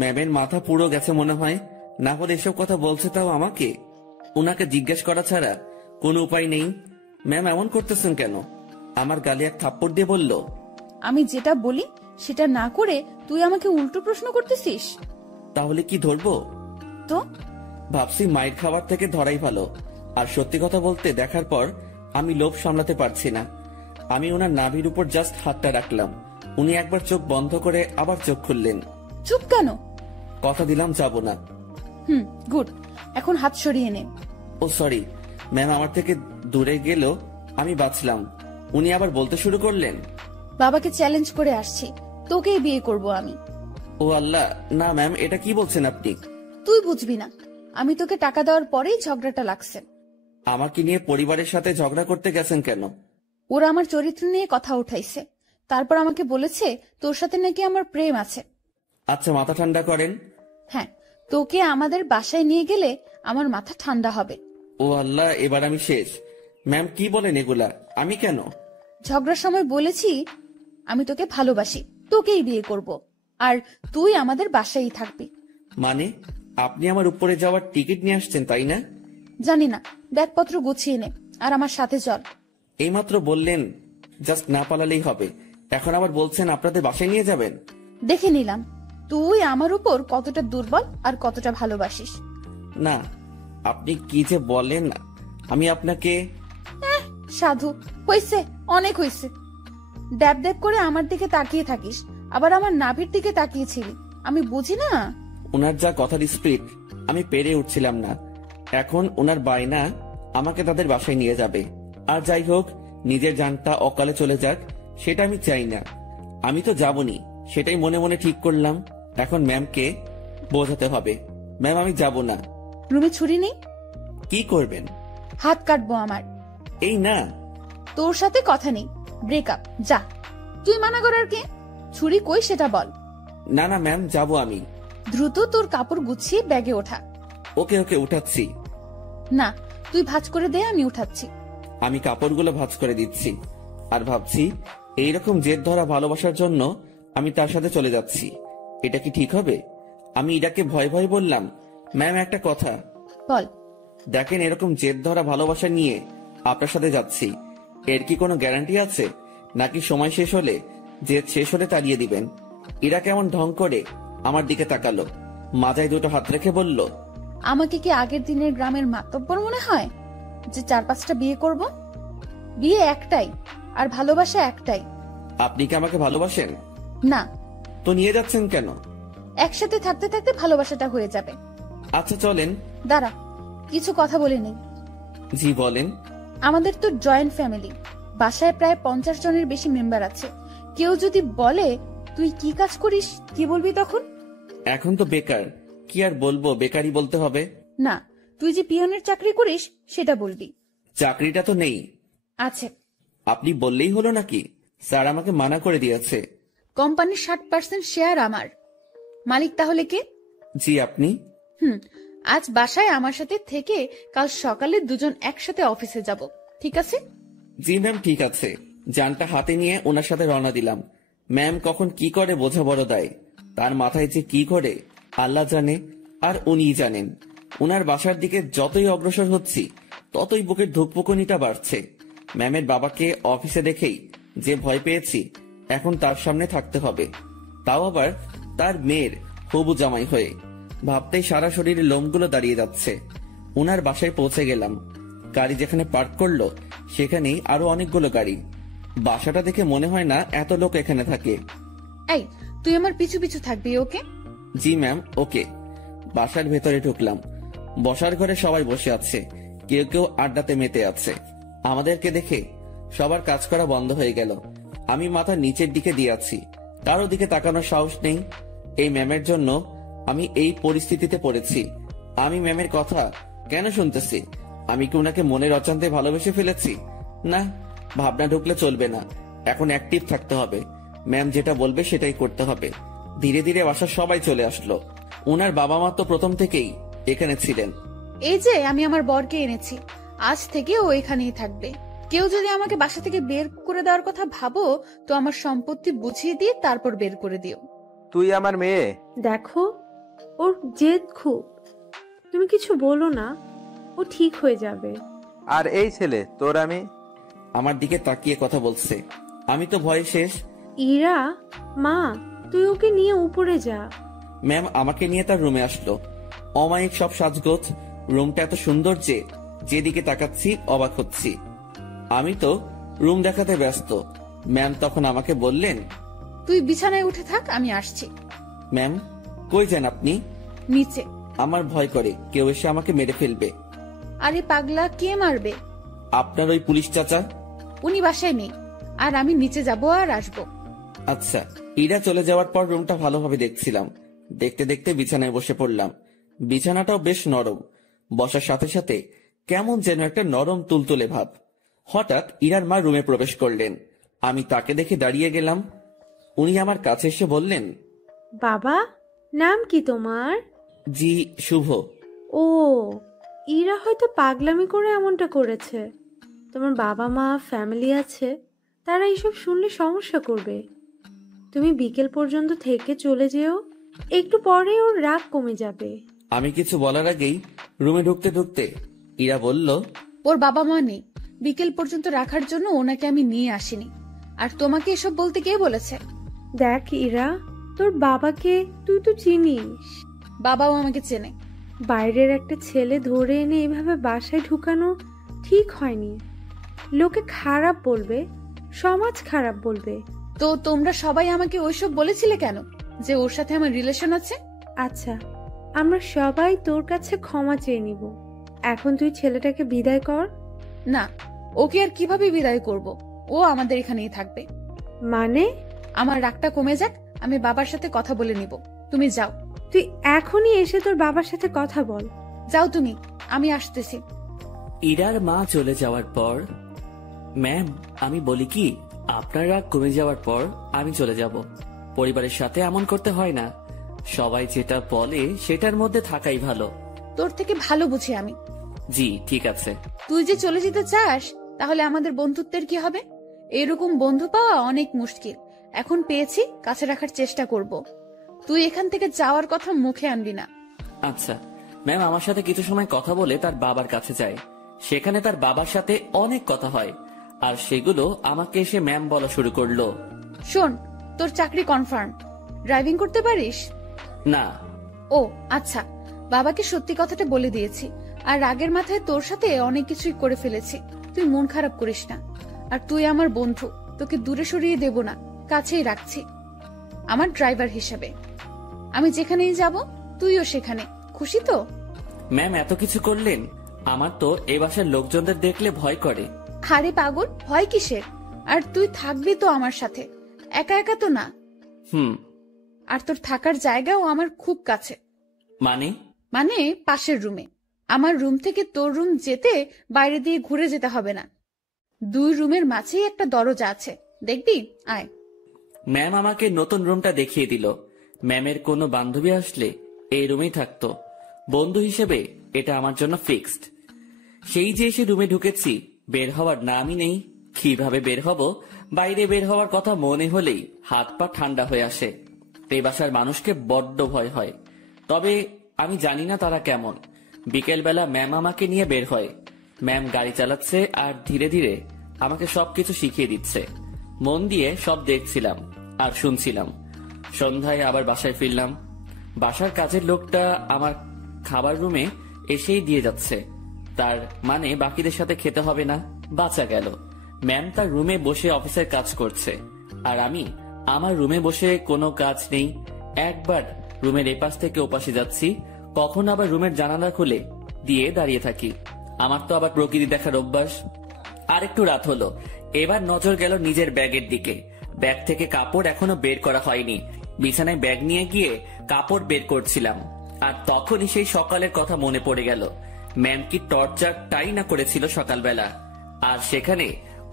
ম্যামের মাথা পুরো গেছে মনে হয়, না হলে এসব কথা বলছে তাও আমাকে। উনাকে জিজ্ঞেস করা ছাড়া কোনো উপায় নেই। ম্যাম, এমন করতেছেন কেন? আমার গালে এক থাপ্পড় দিয়ে বলল, আমি যেটা বলি সেটা না করে তুই আমাকে উল্টো প্রশ্ন করতেছিস। তাহলে কি ধরবো? তো ভাবছি মায়ের খাবার থেকে ধরাই ভালো। আর সত্যি কথা বলতে, দেখার পর আমি লোভ সামলাতে পারছি না। আমি ওনার নাভির উপর জাস্ট হাতটা রাখলাম। উনি একবার চোখ বন্ধ করে আবার চোখ খুললেন। চুপ কেন? কথা দিলাম যাব না। গুড, এখন হাত সরিয়ে নে। ও সরি ম্যাম, আমার থেকে দূরে গেল, আমি বাঁচলাম। উনি আবার বলতে শুরু করলেন, বাবাকে চ্যালেঞ্জ করে আসছি, তোকেই বিয়ে করব আমি। ও আল্লাহ, না ম্যাম, এটা কি বলছেন আপনি? তুই বুঝবি না, আমি তোকে টাকা দেওয়ার পরেই ঝগড়াটা লাগছে। আমাকে নিয়ে পরিবারের সাথে ঝগড়া করতে গেছেন কেন? ওরা আমার চরিত্র নিয়ে কথা উঠাইছে, তারপর আমাকে বলেছে তোর সাথে নাকি আমার প্রেম আছে। আচ্ছা, মাথা ঠান্ডা করেন। হ্যাঁ, তোকে আমাদের বাসায় নিয়ে গেলে আমার মাথা ঠান্ডা হবে। ও আল্লাহ, এবার আমি শেষ। ম্যাম, কি বলেন এগুলা? আমি কেন? ঝগড়ার সময় বলেছি আমি তোকে ভালোবাসি, তোকেই বিয়ে করব, আর তুই আমাদের বাসায়ই থাকবি। মানে আপনি আমার উপরে যাওয়ার টিকিট নিয়ে আসছেন, তাই না? জানি না, ব্যাগপত্র গুছিয়ে নে আর আমার সাথে চল। এইমাত্র বললেন জাস্ট না পালালেই হবে, এখন আবার বলছেন আপনাদের বাসায় নিয়ে যাবেন। দেখে নিলাম তুই আমার উপর কতটা দুর্বল আর কতটা ভালোবাসিস। না, আপনি কি যে বলেন, আমি আপনাকে। সাধু, হইছে, অনেক হইছে। ড্যাব ড্যাব করে আমার দিকে তাকিয়ে থাকিস, আবার আমার নাভির দিকে তাকিয়েছিলি, আমি বুঝি না। ওনার যা কথার স্পিড, আমি পেরে উঠছিলাম না। এখন ওনার বায়না আমাকে তাদের বাসায় নিয়ে যাবে। আর যাই হোক, নিজের জানটা অকালে চলে যাক, সেটা আমি চাই না। আমি তো যাবনি, সেটাই মনে মনে ঠিক করলাম। এখন ম্যামকে বোঝাতে হবে, ম্যাম আমি যাব না। রুমে ছুরি নেই? কি করবেন? হাত কাটবো আমার। এই না, তোর সাথে কথা নেই, ব্রেকআপ, যা। তুই মানা করার কে? ছুরি কই সেটা বল। না না ম্যাম, যাব আমি। দ্রুত তোর কাপড় গুছিয়ে ব্যাগে ওঠা। ওকে ওকে, উঠাচ্ছি। না, তুই ভাঁজ করে দে, আমি উঠাচ্ছি। আমি কাপড়গুলো ভাঁজ করে দিচ্ছি, আর ভাবছি এইরকম জেদ ধরা ভালোবাসার জন্য আমি তার সাথে চলে যাচ্ছি। এটা কি ঠিক হবে? আমি ইরাকে ভয় ভয় বললাম, ম্যাম একটা কথা। বল। দেখেন, এরকম জেদ ধরা ভালোবাসা নিয়ে আপনার সাথে যাচ্ছি, এর কি কোনো গ্যারান্টি আছে? নাকি সময় শেষ হলে, জেদ শেষ হলে তাড়িয়ে দিবেন? ইরা কেমন ঢং করে আমার দিকে তাকালো, মাজায় দুটো হাত রেখে বলল, আমাকে কি আগের দিনের গ্রামের মাতব্বর মনে হয় যে 4-5টা বিয়ে করব? বিয়ে একটাই, আর ভালোবাসা একটাই। আপনি কি আমাকে ভালোবাসেন? না। তো নিয়ে যাচ্ছেন কেন? একসাথে থাকতে থাকতে ভালোবাসাটা হয়ে যাবে। আচ্ছা চলেন। দাঁড়া, কিছু কথা বলে নেই। জি বলেন। আমাদের তো জয়েন্ট ফ্যামিলি, বাসায় প্রায় 50 জনের বেশি মেম্বার আছে। কেউ যদি বলে তুই কি কাজ করিস, কি বলবি তখন? এখন তো বেকার, কি আর বলবো, বেকারই বলতে হবে। না, তুই যে পিয়নের চাকরি করিস সেটা বলবি। চাকরিটা তো নেই। আছে। আপনি বললেই হলো নাকি? স্যার আমাকে মানা করে দিয়েছে। কোম্পানির 60% শেয়ার আমার। মালিক তাহলে কে? জি আপনি। আজ বাসায় আমার সাথে থেকে কাল সকালে দুজন একসাথে অফিসে যাব, ঠিক আছে? জি ম্যাম, ঠিক আছে। জানটা হাতে নিয়ে ওনার সাথে রওনা দিলাম। ম্যাম কখন কি করে বোঝা বড় দায়। তার মাথায় যে কি করে আল্লাহ জানে, আর উনিই জানেন। উনার বাসার দিকে যতই অগ্রসর হচ্ছি ততই বুকের ধুকপুকুনিটা বাড়ছে। ম্যামের বাবাকে অফিসে দেখেই যে ভয় পেয়েছি, এখন তার সামনে থাকতে হবে, তাও আবার তার মেয়ের হবু জামাই হয়ে। ভাবতেই সারা শরীরে লোমগুলো দাঁড়িয়ে যাচ্ছে। উনার বাসায় পৌঁছে গেলাম। গাড়ি যেখানে পার্ক করলো সেখানেই আরো অনেকগুলো গাড়ি। বাসাটা দেখে মনে হয় না এত লোক এখানে থাকে। এই, তুই আমার পিছু পিছু থাকবি, ওকে? জি ম্যাম, ওকে। বাসার ভেতরে ঢুকলাম। বসার ঘরে সবাই বসে আছে, কেউ কেউ আড্ডাতে মেতে আছে। আমাদেরকে দেখে সবার কাজ করা বন্ধ হয়ে গেল। আমি মাথা নিচের দিকে দিয়ে আছি, কারো দিকে তাকানোর সাহস নেই। এই ম্যামের জন্য আমি এই পরিস্থিতিতে পড়েছি। আমি ম্যামের কথা কেন শুনতেছি? আমি কি ওনাকে মনের অজান্তে ভালোবেসে ফেলেছি? না, ভাবনা ঢুকলে চলবে না, এখন অ্যাক্টিভ থাকতে হবে। ম্যাম যেটা বলবে সেটাই করতে হবে। ধীরে ধীরে বাসার সবাই চলে আসলো। উনার বাবা মা তো প্রথম থেকেই এখানে ছিলেন। এই যে আমি আমার বরকে এনেছি, আজ থেকে ও এখানেই থাকবে। কেউ যদি আমাকে বাসা থেকে বের করে দেওয়ার কথা ভাবো তো আমার সম্পত্তি বুঝিয়ে দিয়ে তারপর বের করে দিও। তুই আমার মেয়ে। দেখো, ওর জেদ খুব। তুমি কিছু বলো না, ও ঠিক হয়ে যাবে। আর এই ছেলে তোর আমি। আমার দিকে তাকিয়ে কথা বলছে। আমি তো ভয়ে শেষ। ইরা, মা, তুই ওকে নিয়ে উপরে যা। ম্যাম আমাকে নিয়ে তার রুমে আসলো। অমায়িক সব সাজগোজ, রুমটা এত সুন্দর যে যেদিকে তাকাচ্ছি অবাক হচ্ছি। আমি তো রুম দেখাতে ব্যস্ত। ম্যাম তখন আমাকে বললেন, তুই বিছানায় উঠে থাক, আমি আসছি। ম্যাম কই যান আপনি? নিচে। আমার ভয় করে কেউ এসে আমাকে মেরে ফেলবে। আরে পাগলা, কে মারবে? আপনার ওই পুলিশ চাচা। উনি বাসায় নেই, আর আমি নিচে যাব আর আসবো। আচ্ছা। ইরা চলে যাওয়ার পর রুমটা ভালোভাবে দেখছিলাম। দেখতে দেখতে বিছানায় বসে পড়লাম। বিছানাটাও বেশ নরম। বসার সাথে সাথে কেমন যেন একটা নরম তুলতুলে ভাব। হঠাৎ ইরার মা রুমে প্রবেশ করলেন। আমি তাকে দেখে দাঁড়িয়ে গেলাম। উনি আমার কাছে এসে বললেন, বাবা, নাম কি তোমার? জি, শুভ। ও, ইরা হয়তো পাগলামি করে এমনটা করেছে। তোমার বাবা মা, ফ্যামিলি আছে, তারা এইসব শুনলে সমস্যা করবে। তুমি বিকেল পর্যন্ত থেকে চলে যেও, একটু পরে ওর রাগ কমে যাবে। আমি কিছু বলার আগেই রুমে ঢুকতে ঢুকতে ইরা বলল, ওর বাবা মা নেই, বিকেল পর্যন্ত রাখার জন্য ওনাকে আমি নিয়ে আসিনি। আর তোমাকে এসব বলতে কে বলেছে? দেখ ইরা, তোর বাবাকে তুই তো চিনিস। বাবাও আমাকে চেনে। বাইরের একটা ছেলে ধরে এনে এভাবে বাসায় ঢুকানো ঠিক হয়নি। লোকে খারাপ বলবে, সমাজ খারাপ বলবে। তো তোমরা সবাই আমাকে ওইসব বলেছিলে কেন, যে ওর সাথে আমার রিলেশন আছে? আচ্ছা, আমরা সবাই তোর কাছে ক্ষমা চেয়ে নিব। এখন তুই ছেলেটাকে বিদায় কর। না, ওকে আর কিভাবে বিদায় করব? ও আমাদের এখানেই থাকবে। মানে? আমার রাগটা কমে যাক, আমি বাবার সাথে কথা বলে নিব। তুমি যাও। তুই এখনই এসে তোর বাবার সাথে কথা বল। যাও তুমি, আমি আসতেছি। ইরার মা চলে যাওয়ার পর, ম্যাম আমি বলি কি, আপনার রাগ কমে যাওয়ার পর আমি চলে যাব। পরিবারের সাথে এমন করতে হয় না। সবাই যেটা বলে সেটার মধ্যে থাকাই ভালো। তোর থেকে ভালো বুঝি আমি। জি ঠিক আছে। তুই যে চলে যেতে চাস, তাহলে আমাদের বন্ধুত্বের কি হবে? এরকম বন্ধু পাওয়া অনেক মুশকিল। এখন পেয়েছি, কাছে রাখার চেষ্টা করব। তুই এখান থেকে যাওয়ার কথা মুখে আনবি না। আচ্ছা ম্যাম, আমার সাথে কিছু সময় কথা বলে তার বাবার কাছে যায়। সেখানে তার বাবার সাথে অনেক কথা হয়, আর সেগুলো আমাকে এসে ম্যাম বলা শুরু করলো। শোন, তোর চাকরি কনফার্ম। ড্রাইভিং করতে পারিস? না। ও আচ্ছা, বাবাকে সত্যি কথাটা বলে দিয়েছি। আর রাগের মাথায় তোর সাথে অনেক কিছুই করে ফেলেছি। তুই মন খারাপ করিস না। আর তুই আমার বন্ধু, তোকে দূরে সরিয়ে দেব না, কাছেই রাখছি আমার ড্রাইভার হিসেবে। আমি যেখানেই যাব তুইও সেখানে। খুশি তো? ম্যাম এত কিছু করলেন, আমার তো এ বাসার লোকজনদের দেখলে ভয় করে। আরে পাগল, ভয় কিসের? আর তুই থাকবি তো আমার সাথে, একা একা তো না। আর তোর থাকার জায়গাও আমার খুব কাছে। মানে পাশের রুমে। আমার রুম থেকে তোর রুম যেতে বাইরে দিয়ে ঘুরে যেতে হবে না। 2 রুমের মাঝেই একটা দরজা আছে, দেখবি? আয়। ম্যাম আমাকে নতুন রুমটা দেখিয়ে দিল। ম্যামের কোনো বান্ধবী আসলে এই রুমেই থাকতো। বন্ধু হিসেবে এটা আমার জন্য ফিক্সড। সেই যে এসে রুমে ঢুকেছি, বের হওয়ার নামই নেই। কিভাবে বের হব? বাইরে বের হওয়ার কথা মনে হলেই হাত পা ঠান্ডা হয়ে আসে। এই বাসার মানুষকে বড্ড ভয় হয়, তবে আমি জানি না তারা কেমন। বিকেলবেলা ম্যাম আমাকে নিয়ে বের হয়। ম্যাম গাড়ি চালাচ্ছে আর ধীরে ধীরে আমাকে সবকিছু শিখিয়ে দিচ্ছে। মন দিয়ে সব দেখছিলাম আর শুনছিলাম। সন্ধ্যায় আবার বাসায় ফিরলাম। বাসার কাজের লোকটা আমার খাবার রুমে এসেই দিয়ে যাচ্ছে, তার মানে বাকিদের সাথে খেতে হবে না। বাঁচা গেল। ম্যাম তার রুমে বসে অফিসের কাজ করছে আর আমি আমার রুমে বসে কোনো কাজ নেই, একবার রুমের এপাশ থেকে ওপাশে যাচ্ছি, কখন আবার রুমের জানালা খুলে দিয়ে দাঁড়িয়ে থাকি। আমার তো আবার প্রকৃতি দেখার অভ্যাস। আর একটু রাত হলো, এবার নজর গেল নিজের ব্যাগের দিকে। ব্যাগ থেকে কাপড় এখনো বের করা হয়নি। বিছানায় ব্যাগ নিয়ে গিয়ে কাপড় বের করছিলাম আর তখনই সেই সকালের কথা মনে পড়ে গেল। ম্যাম কি টর্চারটাই না করেছিল সকালবেলা, আর সেখানে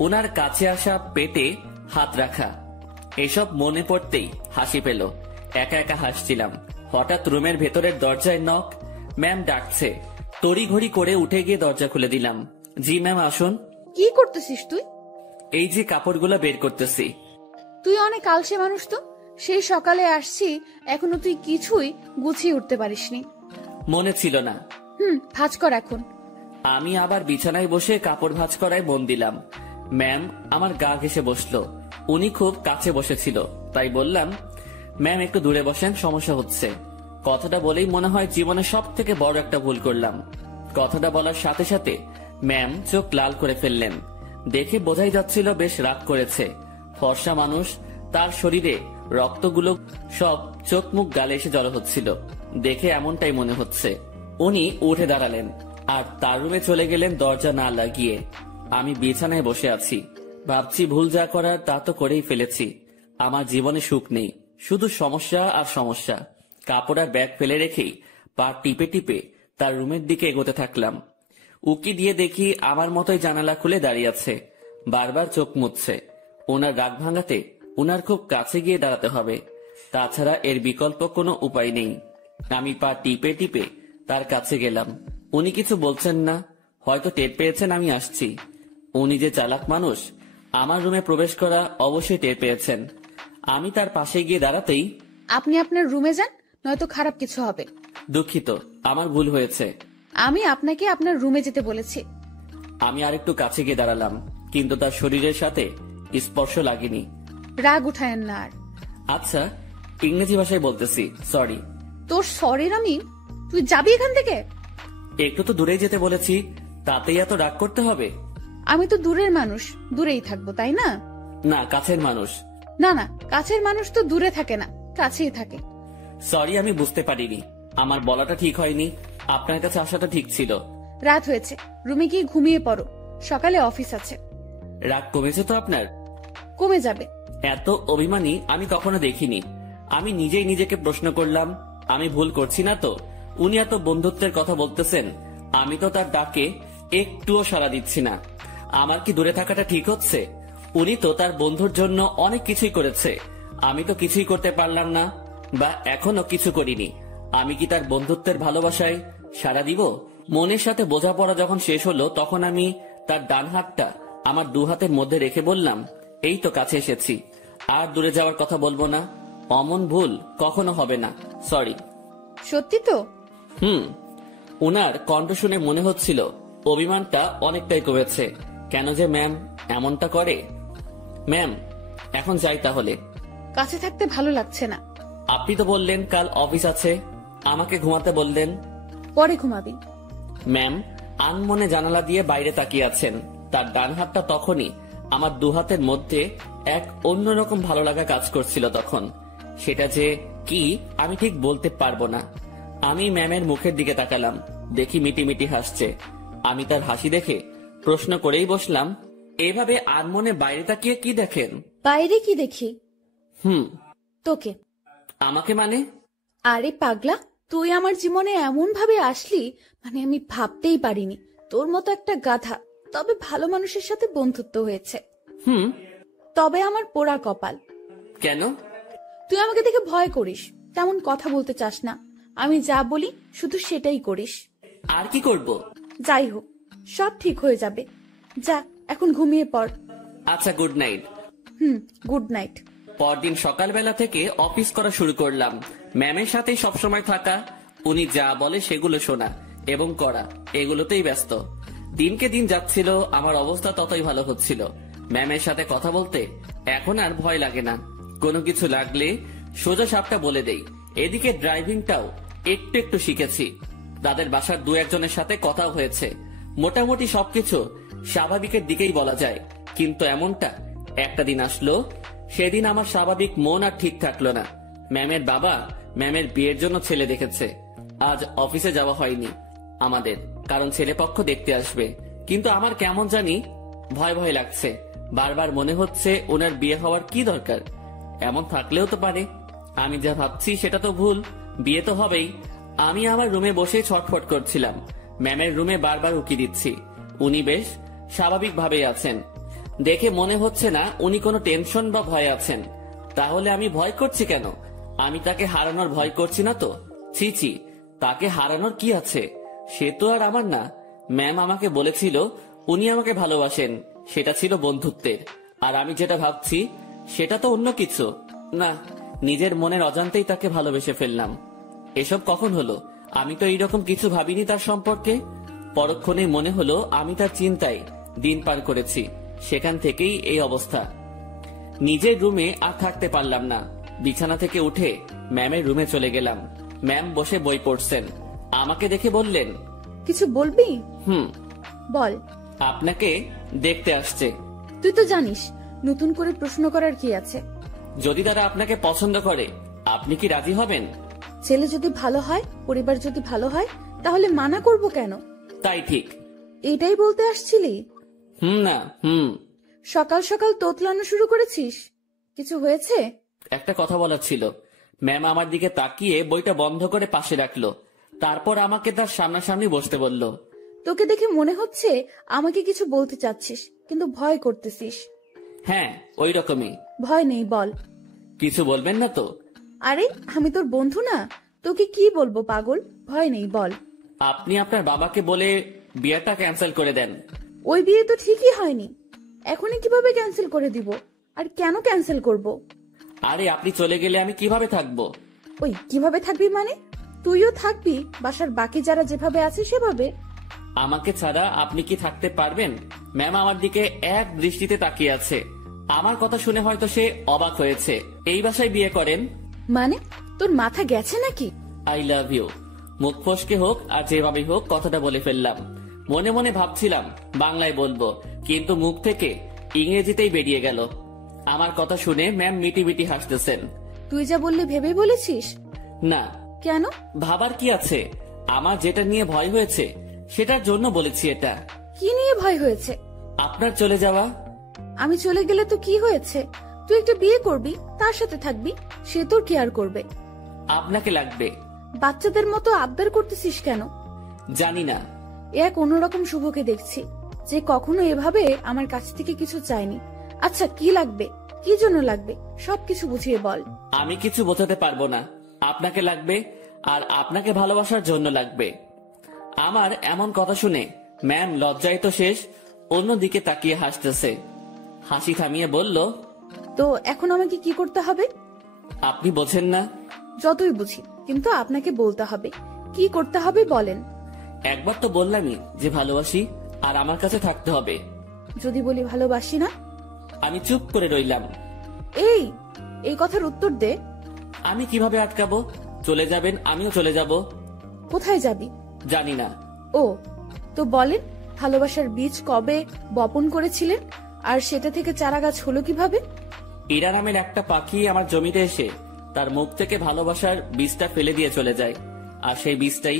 ওনার কাছে আসা পেটে হাত রাখা। এসব মনে পড়তেই হাসি পেল। একা একা হাসছিলাম। হঠাৎ রুমের ভেতরের দরজায় নক। ম্যাম ডাকছে। তড়িঘড়ি করে উঠে গিয়ে দরজা খুলে দিলাম। জি ম্যাম আসুন। কি করতেছিস তুই? এই যে কাপড়গুলো বের করতেছি। তুই অনেক আলসে মানুষ তো। সেই সকালে আসছি, এখনো তুই কিছুই গুছিয়ে উঠতে পারিসনি। মনে ছিল না। ভাঁজ কর এখন। আমি আবার বিছানায় বসে কাপড় ভাঁজ করায় মন দিলাম। ম্যাম আমার গা ঘেঁষে বসলো। উনি খুব কাছে বসেছিল, তাই বললাম, ম্যাম একটু দূরে বসেন, সমস্যা হচ্ছে। কথাটা বলেই মনে হয় জীবনে সব থেকে বড় একটা ভুল করলাম। কথাটা বলার সাথে সাথে ম্যাম চোখ লাল করে ফেললেন। দেখে বোঝাই যাচ্ছিল বেশ রাগ করেছে। ফর্সা মানুষ, তার শরীরে রক্তগুলো সব চোখ মুখ গালে এসে জড়ো হচ্ছিল। দেখে এমনটাই মনে হচ্ছে। উনি উঠে দাঁড়ালেন আর তার রুমে চলে গেলেন দরজা না লাগিয়ে। আমি বিছানায় বসে আছি, ভাবছি ভুল যা করার তা তো করেই ফেলেছি। আমার জীবনে সুখ নেই, শুধু সমস্যা আর সমস্যা। কাপড় আর ব্যাগ ফেলে রেখেই পা টিপে টিপে তার রুমের দিকে এগোতে থাকলাম। উকি দিয়ে দেখি আমার মতোই জানালা খুলে দাঁড়িয়ে আছে, বারবার চোখ মুছছে। ওনার রাগ ভাঙাতে ওনার খুব কাছে গিয়ে দাঁড়াতে হবে, তাছাড়া এর বিকল্প কোনো উপায় নেই। আমি পা টিপে টিপে তার কাছে গেলাম। উনি কিছু বলছেন না, হয়তো টের পেয়েছেন আমি আসছি। উনি যে চালাক মানুষ, আমার রুমে প্রবেশ করা অবশ্যই টের পেয়েছেন। আমি তার পাশে গিয়ে দাঁড়াতেই, আপনি আপনার রুমে যান, নয়তো খারাপ কিছু হবে। দুঃখিত, আমার ভুল হয়েছে। আমি আপনাকে আপনার রুমে যেতে বলেছি। আমি আরেকটু কাছে গিয়ে দাঁড়ালাম, কিন্তু তার শরীরের সাথে স্পর্শ লাগেনি। রাগ উঠায়েন না আর। আচ্ছা, ইংরেজি ভাষায় বলতেছি, সরি। তোর সরির আমি? তুই যাবি এখান থেকে? একটু তো দূরেই যেতে বলেছি, তাতেই এত রাগ করতে হবে? আমি তো দূরের মানুষ, দূরেই থাকবো, তাই না? না, কাছের মানুষ। না না, কাছের মানুষ তো দূরে থাকে না, কাছেই থাকে। সরি, আমি বুঝতে পারিনি। আমার বলাটা ঠিক হয়নি। আপনার কাছে আসাটা ঠিক ছিল। রাত হয়েছে, রুমে গিয়ে ঘুমিয়ে পড়ো, সকালে অফিস আছে। রাগ কমেছে তো আপনার? কমে যাবে। এত অভিমানী আমি কখনো দেখিনি। আমি নিজেই নিজেকে প্রশ্ন করলাম, আমি ভুল করছি না তো? উনি এত বন্ধুত্বের কথা বলতেছেন, আমি তো তার ডাকে একটুও সাড়া দিচ্ছি না। আমার কি দূরে থাকাটা ঠিক হচ্ছে? উনি তো তার বন্ধুর জন্য অনেক কিছুই করেছে, আমি তো কিছুই করতে পারলাম না, বা এখনো কিছু করিনি। আমি কি তার বন্ধুত্বের ভালোবাসায় সাড়া দিব? মনের সাথে বোঝাপড়া যখন শেষ হলো, তখন আমি তার ডান হাতটা আমার দু হাতের মধ্যে রেখে বললাম, এই তো কাছে এসেছি, আর দূরে যাওয়ার কথা বলবো না। অমন ভুল কখনো হবে না, সরি। সত্যি তো? উনার কণ্ঠ শুনে মনে হচ্ছিল অভিমানটা অনেকটাই কমেছে। কেন যে ম্যাম এমনটা করে? ম্যাম, এখন যাই তাহলে। কাছে থাকতে ভালো লাগছে না। আপনি তো বললেন কাল অফিস আছে, আমাকে ঘুমাতে বললেন। পরে ঘুমাবি। ম্যাম আনমনে জানালা দিয়ে বাইরে তাকিয়ে আছেন। তার ডান হাতটা তখনই আমার দু হাতের মধ্যে এক অন্যরকম ভালো লাগা কাজ করছিল তখন। সেটা যে কি আমি ঠিক বলতে পারবো না। আমি ম্যামের মুখের দিকে তাকালাম, দেখি মিটিমিটি হাসছে। আমি তার হাসি দেখে প্রশ্ন করেই বসলাম, এভাবে আনমনে বাইরে তাকিয়ে কি দেখেন? বাইরে কি দেখি? তোকে। আমাকে মানে? আরে পাগলা, তুই আমার জীবনে এমন ভাবে আসলি, মানে আমি ভাবতেই পারিনি। তোর মতো একটা গাধা, তবে ভালো মানুষের সাথে বন্ধুত্ব হয়েছে। তবে আমার পোড়া কপাল। কেন? তুই আমাকে দেখে ভয় করিস, তেমন কথা বলতে চাস না। আমি যা বলি শুধু সেটাই করিস। আর কি করব? যাই হোক, সব ঠিক হয়ে যাবে। যা এখন ঘুমিয়ে পড়। আচ্ছা, গুড নাইট। Good night. পরদিন সকালবেলা থেকে অফিস করা শুরু করলাম। ম্যামের সাথে সবসময় থাকা, উনি যা বলে সেগুলো শোনা, এবং করা, এগুলোতেই ব্যস্ত। দিনকে দিন যাচ্ছিল, আমার অবস্থা ততই ভালো হচ্ছিল। ম্যামের সাথে কথা বলতে এখন আর ভয় লাগে না। কোনো কিছু লাগলে সোজা সাপটা বলে দেই। এদিকে ড্রাইভিংটাও একটু একটু শিখেছি। তাদের বাসার দু একজনের সাথে কথাও হয়েছে। মোটামুটি সবকিছু স্বাভাবিকের দিকেই বলা যায়। কিন্তু এমনটা একটা দিন আসলো, সেদিন আমার স্বাভাবিক মন আর ঠিক থাকলো না। ম্যামের বাবা ম্যামের বিয়ের জন্য ছেলে দেখেছে। আজ অফিসে যাওয়া হয়নি আমাদের, কারণ ছেলেপক্ষ দেখতে আসবে। কিন্তু আমার কেমন জানি ভয় ভয় লাগছে। বারবার মনে হচ্ছে ওনার বিয়ে হওয়ার কি দরকার, এমন থাকলেও তো পারে। আমি যা ভাবছি সেটা তো ভুল, বিয়ে তো হবেই। আমি আমার রুমে বসে ছটফট করছিলাম। ম্যামের রুমে বারবার উকি দিচ্ছি। উনি বেশ স্বাভাবিকভাবেই আছেন। দেখে মনে হচ্ছে না উনি কোনো টেনশন বা ভয় আছেন। তাহলে আমি ভয় করছি কেন? আমি তাকে হারানোর ভয় করছি না তো। ছি ছি, তাকে হারানোর কি আছে? সে তো আর আমার না। ম্যাম আমাকে বলেছিল উনি আমাকে ভালোবাসেন, সেটা ছিল বন্ধুত্বের। আর আমি যেটা ভাবছি সেটা তো অন্য কিছু না। নিজের মনের অজান্তেই তাকে ভালোবেসে ফেললাম। এসব কখন হলো? আমি তো এইরকম কিছু ভাবিনি তার সম্পর্কে। পরক্ষণেই মনে হলো আমি তার চিন্তায় দিন পার করেছি। সেখান থেকেই এই অবস্থা। নিজের রুমে আর থাকতে পারলাম না। বিছানা থেকে উঠে ম্যামের রুমে চলে গেলাম। ম্যাম বসে বই পড়ছেন। আমাকে দেখে বললেন, কিছু বলবি? বল। আপনাকে দেখতে আসছে। তুই তো জানিস নতুন করে প্রশ্ন করার কি আছে। যদি তারা আপনাকে পছন্দ করে, আপনি কি রাজি হবেন? ছেলে যদি ভালো হয়, পরিবার যদি ভালো হয়, তাহলে মানা করব কেন? তাই ঠিক। এটাই বলতে আসছিলি? না সকাল সকাল তোতলানো শুরু করেছিস। কিছু হয়েছে? একটা কথা বলার ছিল। ম্যাম আমার দিকে তাকিয়ে বইটা বন্ধ করে পাশে রাখলো। তারপর আমাকে তার সামনাসামনি বসতে বলল। তোকে দেখে মনে হচ্ছে আমাকে কিছু বলতে চাচ্ছিস, কিন্তু ভয় করতেছিস। হ্যাঁ, ওই রকমই। ভয় নেই, বল। কিছু বলবেন না তো? আরে আমি তোর বন্ধু না, তোকে কি বলবো পাগল। ভয় নেই, বল। আপনি আপনার বাবাকে বলে বিয়েটা ক্যান্সেল করে দেন। ওই বিয়ে তো ঠিকই হয়নি, এখনই কিভাবে ক্যান্সেল করে দিব? আর কেন ক্যান্সেল করব? আরে আপনি চলে গেলে আমি কিভাবে থাকবো? ওই কিভাবে থাকবি মানে? তুইও থাকবি বাসার বাকি যারা যেভাবে আছে সেভাবে। আমাকে ছাড়া আপনি কি থাকতে পারবেন? ম্যাম আমার দিকে এক দৃষ্টিতে তাকিয়ে আছে। আমার কথা শুনে হয়তো সে অবাক হয়েছে। এই বাসায় বিয়ে করেন মানে? তোর মাথা গেছে নাকি? I love you. মুখ ফসকে হোক আর যেভাবে হোক কথাটা বলে ফেললাম। মনে মনে ভাবছিলাম বাংলায় বলবো, কিন্তু মুখ থেকে ইংরেজিতেই বেরিয়ে গেল। আমার কথা শুনে ম্যাম মিটি মিটি হাসতেছেন। তুই যা বললি ভেবে বলেছিস? না। কেন? ভাবার কি আছে? আমার যেটা নিয়ে ভয় হয়েছে সেটার জন্য বলেছি এটা। কি নিয়ে ভয় হয়েছে? আপনার চলে যাওয়া। আমি চলে গেলে তো কি হয়েছে? তুই একটা বিয়ে করবি, তার সাথে থাকবি, সে তোর কেয়ার করবে। আপনাকে লাগবে। বাচ্চাদের মতো আবদার করতেছিস কেন? জানি না। এক অন্যরকম শুভকে দেখছি, যে কখনো এভাবে আমার কাছ থেকে কিছু চায়নি। আচ্ছা কি লাগবে, কি জন্য লাগবে, সবকিছু বুঝিয়ে বল। আমি কিছু বোঝাতে পারবো না। আপনাকে লাগবে, আর আপনাকে ভালোবাসার জন্য লাগবে। আমার এমন কথা শুনে ম্যাম লজ্জায় তো শেষ, অন্যদিকে তাকিয়ে হাসতেছে। হাসি থামিয়ে বলল, তো এখন আমাকে কি করতে হবে? আপনি বোঝেন না? যতই বুঝি, কিন্তু আপনাকে বলতে হবে। কি করতে হবে বলেন। একবার তো বললামই যে ভালোবাসি, আর আমার কাছে থাকতে হবে। যদি বলি ভালোবাসি না? আমি চুপ করে রইলাম। এই কথার উত্তর দে। আমি কিভাবে আটকাবো? চলে যাবেন, আমিও চলে যাব। কোথায় যাবি? জানি না। ও, তো বলেন, ভালোবাসার বীজ কবে বপন করেছিলেন, আর সেটা থেকে চারা গাছ হলো কিভাবে? ইরা নামের একটা পাখি আমার জমিতে এসে তার মুখ থেকে ভালোবাসার বীজটা ফেলে দিয়ে চলে যায়, আর সেই বীজটাই।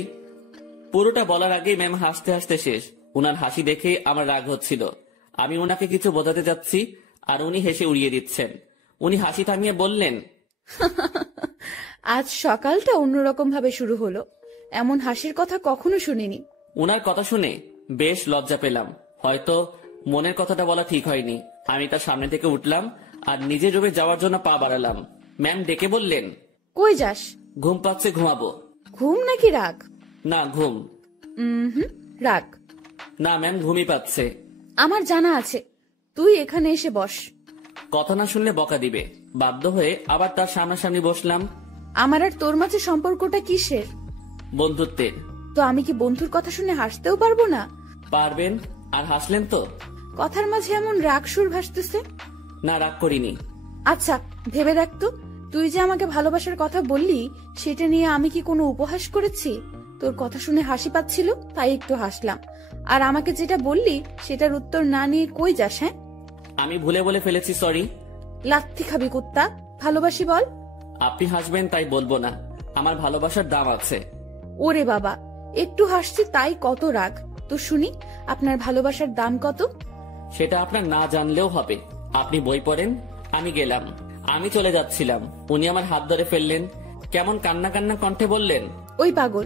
পুরোটা বলার আগেই ম্যাম হাসতে হাসতে শেষ। উনার হাসি দেখে আমার রাগ হচ্ছিল। আমি উনাকে কিছু বোঝাতে যাচ্ছি, আর উনি হেসে উড়িয়ে দিচ্ছেন। উনি হাসি থামিয়ে বললেন, আজ সকালটা অন্যরকম ভাবে শুরু হলো। এমন হাসির কথা কখনো শুনিনি। উনার কথা শুনে বেশ লজ্জা পেলাম। হয়তো মনের কথাটা বলা ঠিক হয়নি। আমি তার সামনে থেকে উঠলাম আর নিজের রুমে যাওয়ার জন্য পা বাড়ালাম। ম্যাম ডেকে বললেন, কই যাস? ঘুম পাচ্ছে, ঘুমাবো। ঘুম নাকি রাগ? না, ঘুম। রাগ না ম্যাম, ঘুমই পাচ্ছে। আমার জানা আছে, তুই এখানে এসে বস। কথা না শুনলে বকা দিবে। বাধ্য হয়ে আবার তার সামনাসামনি বসলাম। আমার আর তোর মাঝে সম্পর্কটা কিসের? বন্ধুত্বের। তো আমি কি বন্ধুর কথা শুনে হাসতেও পারবো না? পারবেন। আর হাসলেন তো? কথার মাঝে এমন রাগ সুর ভাসতেছে। না, রাগ করিনি। আচ্ছা, ভেবে দেখ তো, তুই যে আমাকে ভালোবাসার কথা বললি, সেটা নিয়ে আমি কি কোনো উপহাস করেছি? তোর কথা শুনে হাসি পাচ্ছিল, তাই একটু হাসলাম। আর আমাকে যেটা বললি সেটার উত্তর না নিয়ে কই যাস? হ্যাঁ, আমি ভুলে বলে ফেলেছি, সরি। লাত্তি খাবি কুত্তা। ভালোবাসি বল। আপনি হাসবেন তাই বলবো না, আমার ভালোবাসার দাম আছে। ওরে বাবা, একটু হাসছি তাই কত রাগ। তো শুনি, আপনার ভালোবাসার দাম কত? সেটা আপনার না জানলেও হবে। আপনি বই পড়েন, আমি গেলাম। আমি চলে যাচ্ছিলাম, উনি আমার হাত ধরে ফেললেন। কেমন কান্না কান্না কণ্ঠে বললেন, ওই পাগল,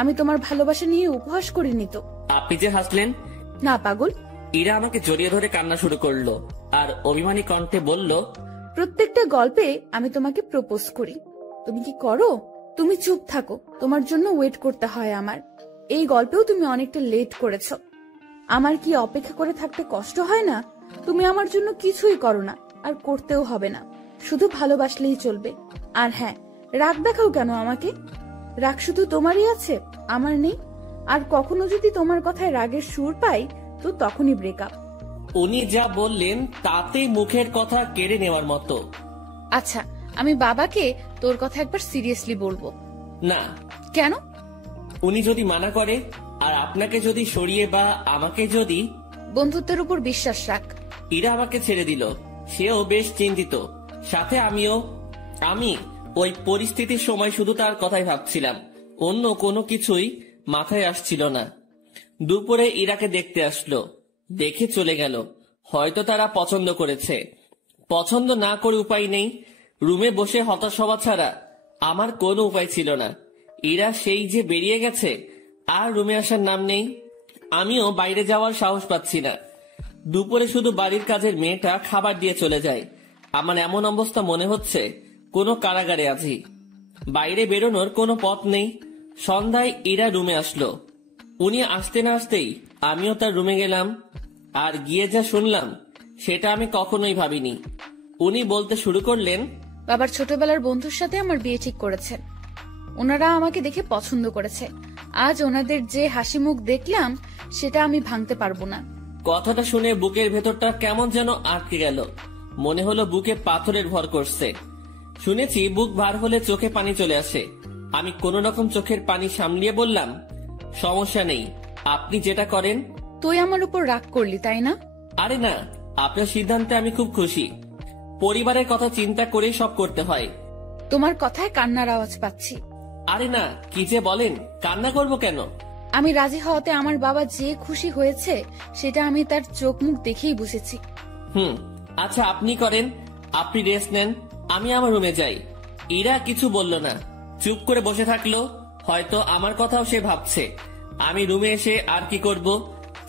আমি তোমার ভালোবাসা নিয়ে উপহাস করিনি তো। আপনি যে হাসলেন। না পাগল। ইরা আমাকে জড়িয়ে ধরে কান্না শুরু করলো আর অভিমানী কণ্ঠে বলল, প্রত্যেকটা গল্পে আমি তোমাকে প্রপোজ করি, তুমি কি করো? তুমি চুপ থাকো, তোমার জন্য ওয়েট করতে হয় আমার। এই গল্পেও তুমি অনেকটা লেট করেছো। আমার কি অপেক্ষা করে থাকতে কষ্ট হয় না? তুমি আমার জন্য কিছুই করো না, আর করতেও হবে না। শুধু ভালোবাসলেই চলবে। আর হ্যাঁ, রাগ দেখাও কেন আমাকে? রাগ শুধু তোমারই আছে, আমার নেই। আর কখনো যদি তোমার কথায় রাগের সুর পাই, তো তখনই ব্রেকআপ। উনি যা বললেন তাতেই মুখের কথা কেড়ে নেওয়ার মতো। আচ্ছা, আমি বাবাকে তোর কথা একবার সিরিয়াসলি বলবো। না। কেন? উনি যদি মানা করে, আর আপনাকে যদি সরিয়ে বা আমাকে যদি। বন্ধুত্বের উপর বিশ্বাস রাখ। ইরা আমাকে ছেড়ে দিল, সেও বেশ চিন্তিত, সাথে আমিও। আমি ওই পরিস্থিতির সময় শুধু তার কথাই ভাবছিলাম, অন্য কোনো কিছুই মাথায় আসছিল না। দুপুরে ইরাকে দেখতে আসলো, দেখে চলে গেল। হয়তো তারা পছন্দ করেছে। পছন্দ না করে উপায় নেই, রুমে বসে হতাশ হওয়া ছাড়া আমার কোনো উপায় ছিল না। ইরা সেই যে বেরিয়ে গেছে, আর রুমে আসার নাম নেই। আমিও বাইরে যাওয়ার সাহস পাচ্ছি না। দুপুরে শুধু বাড়ির কাজের মেয়েটা খাবার দিয়ে চলে যায়। আমার এমন অবস্থা মনে হচ্ছে কোনো কারাগারে আছি। বাইরে বেরোনোর কোনো পথ নেই। সন্ধ্যায় ইরা রুমে আসলো। উনি আসতে না আসতেই আমিও তার রুমে গেলাম। আর গিয়ে যা শুনলাম সেটা আমি কখনোই ভাবিনি। উনি বলতে শুরু করলেন, বাবার ছোটবেলার বন্ধুর সাথে আমার বিয়ে ঠিক করেছেন। ওনারা আমাকে দেখে পছন্দ করেছে। আজ ওনাদের যে হাসি মুখ দেখলাম, সেটা আমি ভাঙতে পারবো না। কথাটা শুনে বুকের ভেতরটা কেমন যেন আটকে গেল। মনে হলো বুকে পাথরের ভর করছে। শুনেছি বুক ভার হলে চোখে পানি চলে আসে। আমি কোন রকম চোখের পানি সামলিয়ে বললাম, সমস্যা নেই, আপনি যেটা করেন। তুই আমার উপর রাগ করলি, তাই না? আরে না, আপনার সিদ্ধান্তে আমি খুব খুশি। পরিবারের কথা চিন্তা করে সব করতে হয়। তোমার কথায় কান্নার আওয়াজ পাচ্ছি। আরে না, কি যে বলেন, কান্না করবো কেন? আমি রাজি হওয়াতে আমার বাবা যে খুশি হয়েছে, সেটা আমি তার চোখ মুখ দেখেই বুঝেছি। আচ্ছা, আপনি করেন, আপনি রেস্ট নেন, আমি আমার রুমে যাই। ইরা কিছু বলল না, চুপ করে বসে থাকলো। হয়তো আমার কথাও সে ভাবছে। আমি রুমে এসে আর কি করব?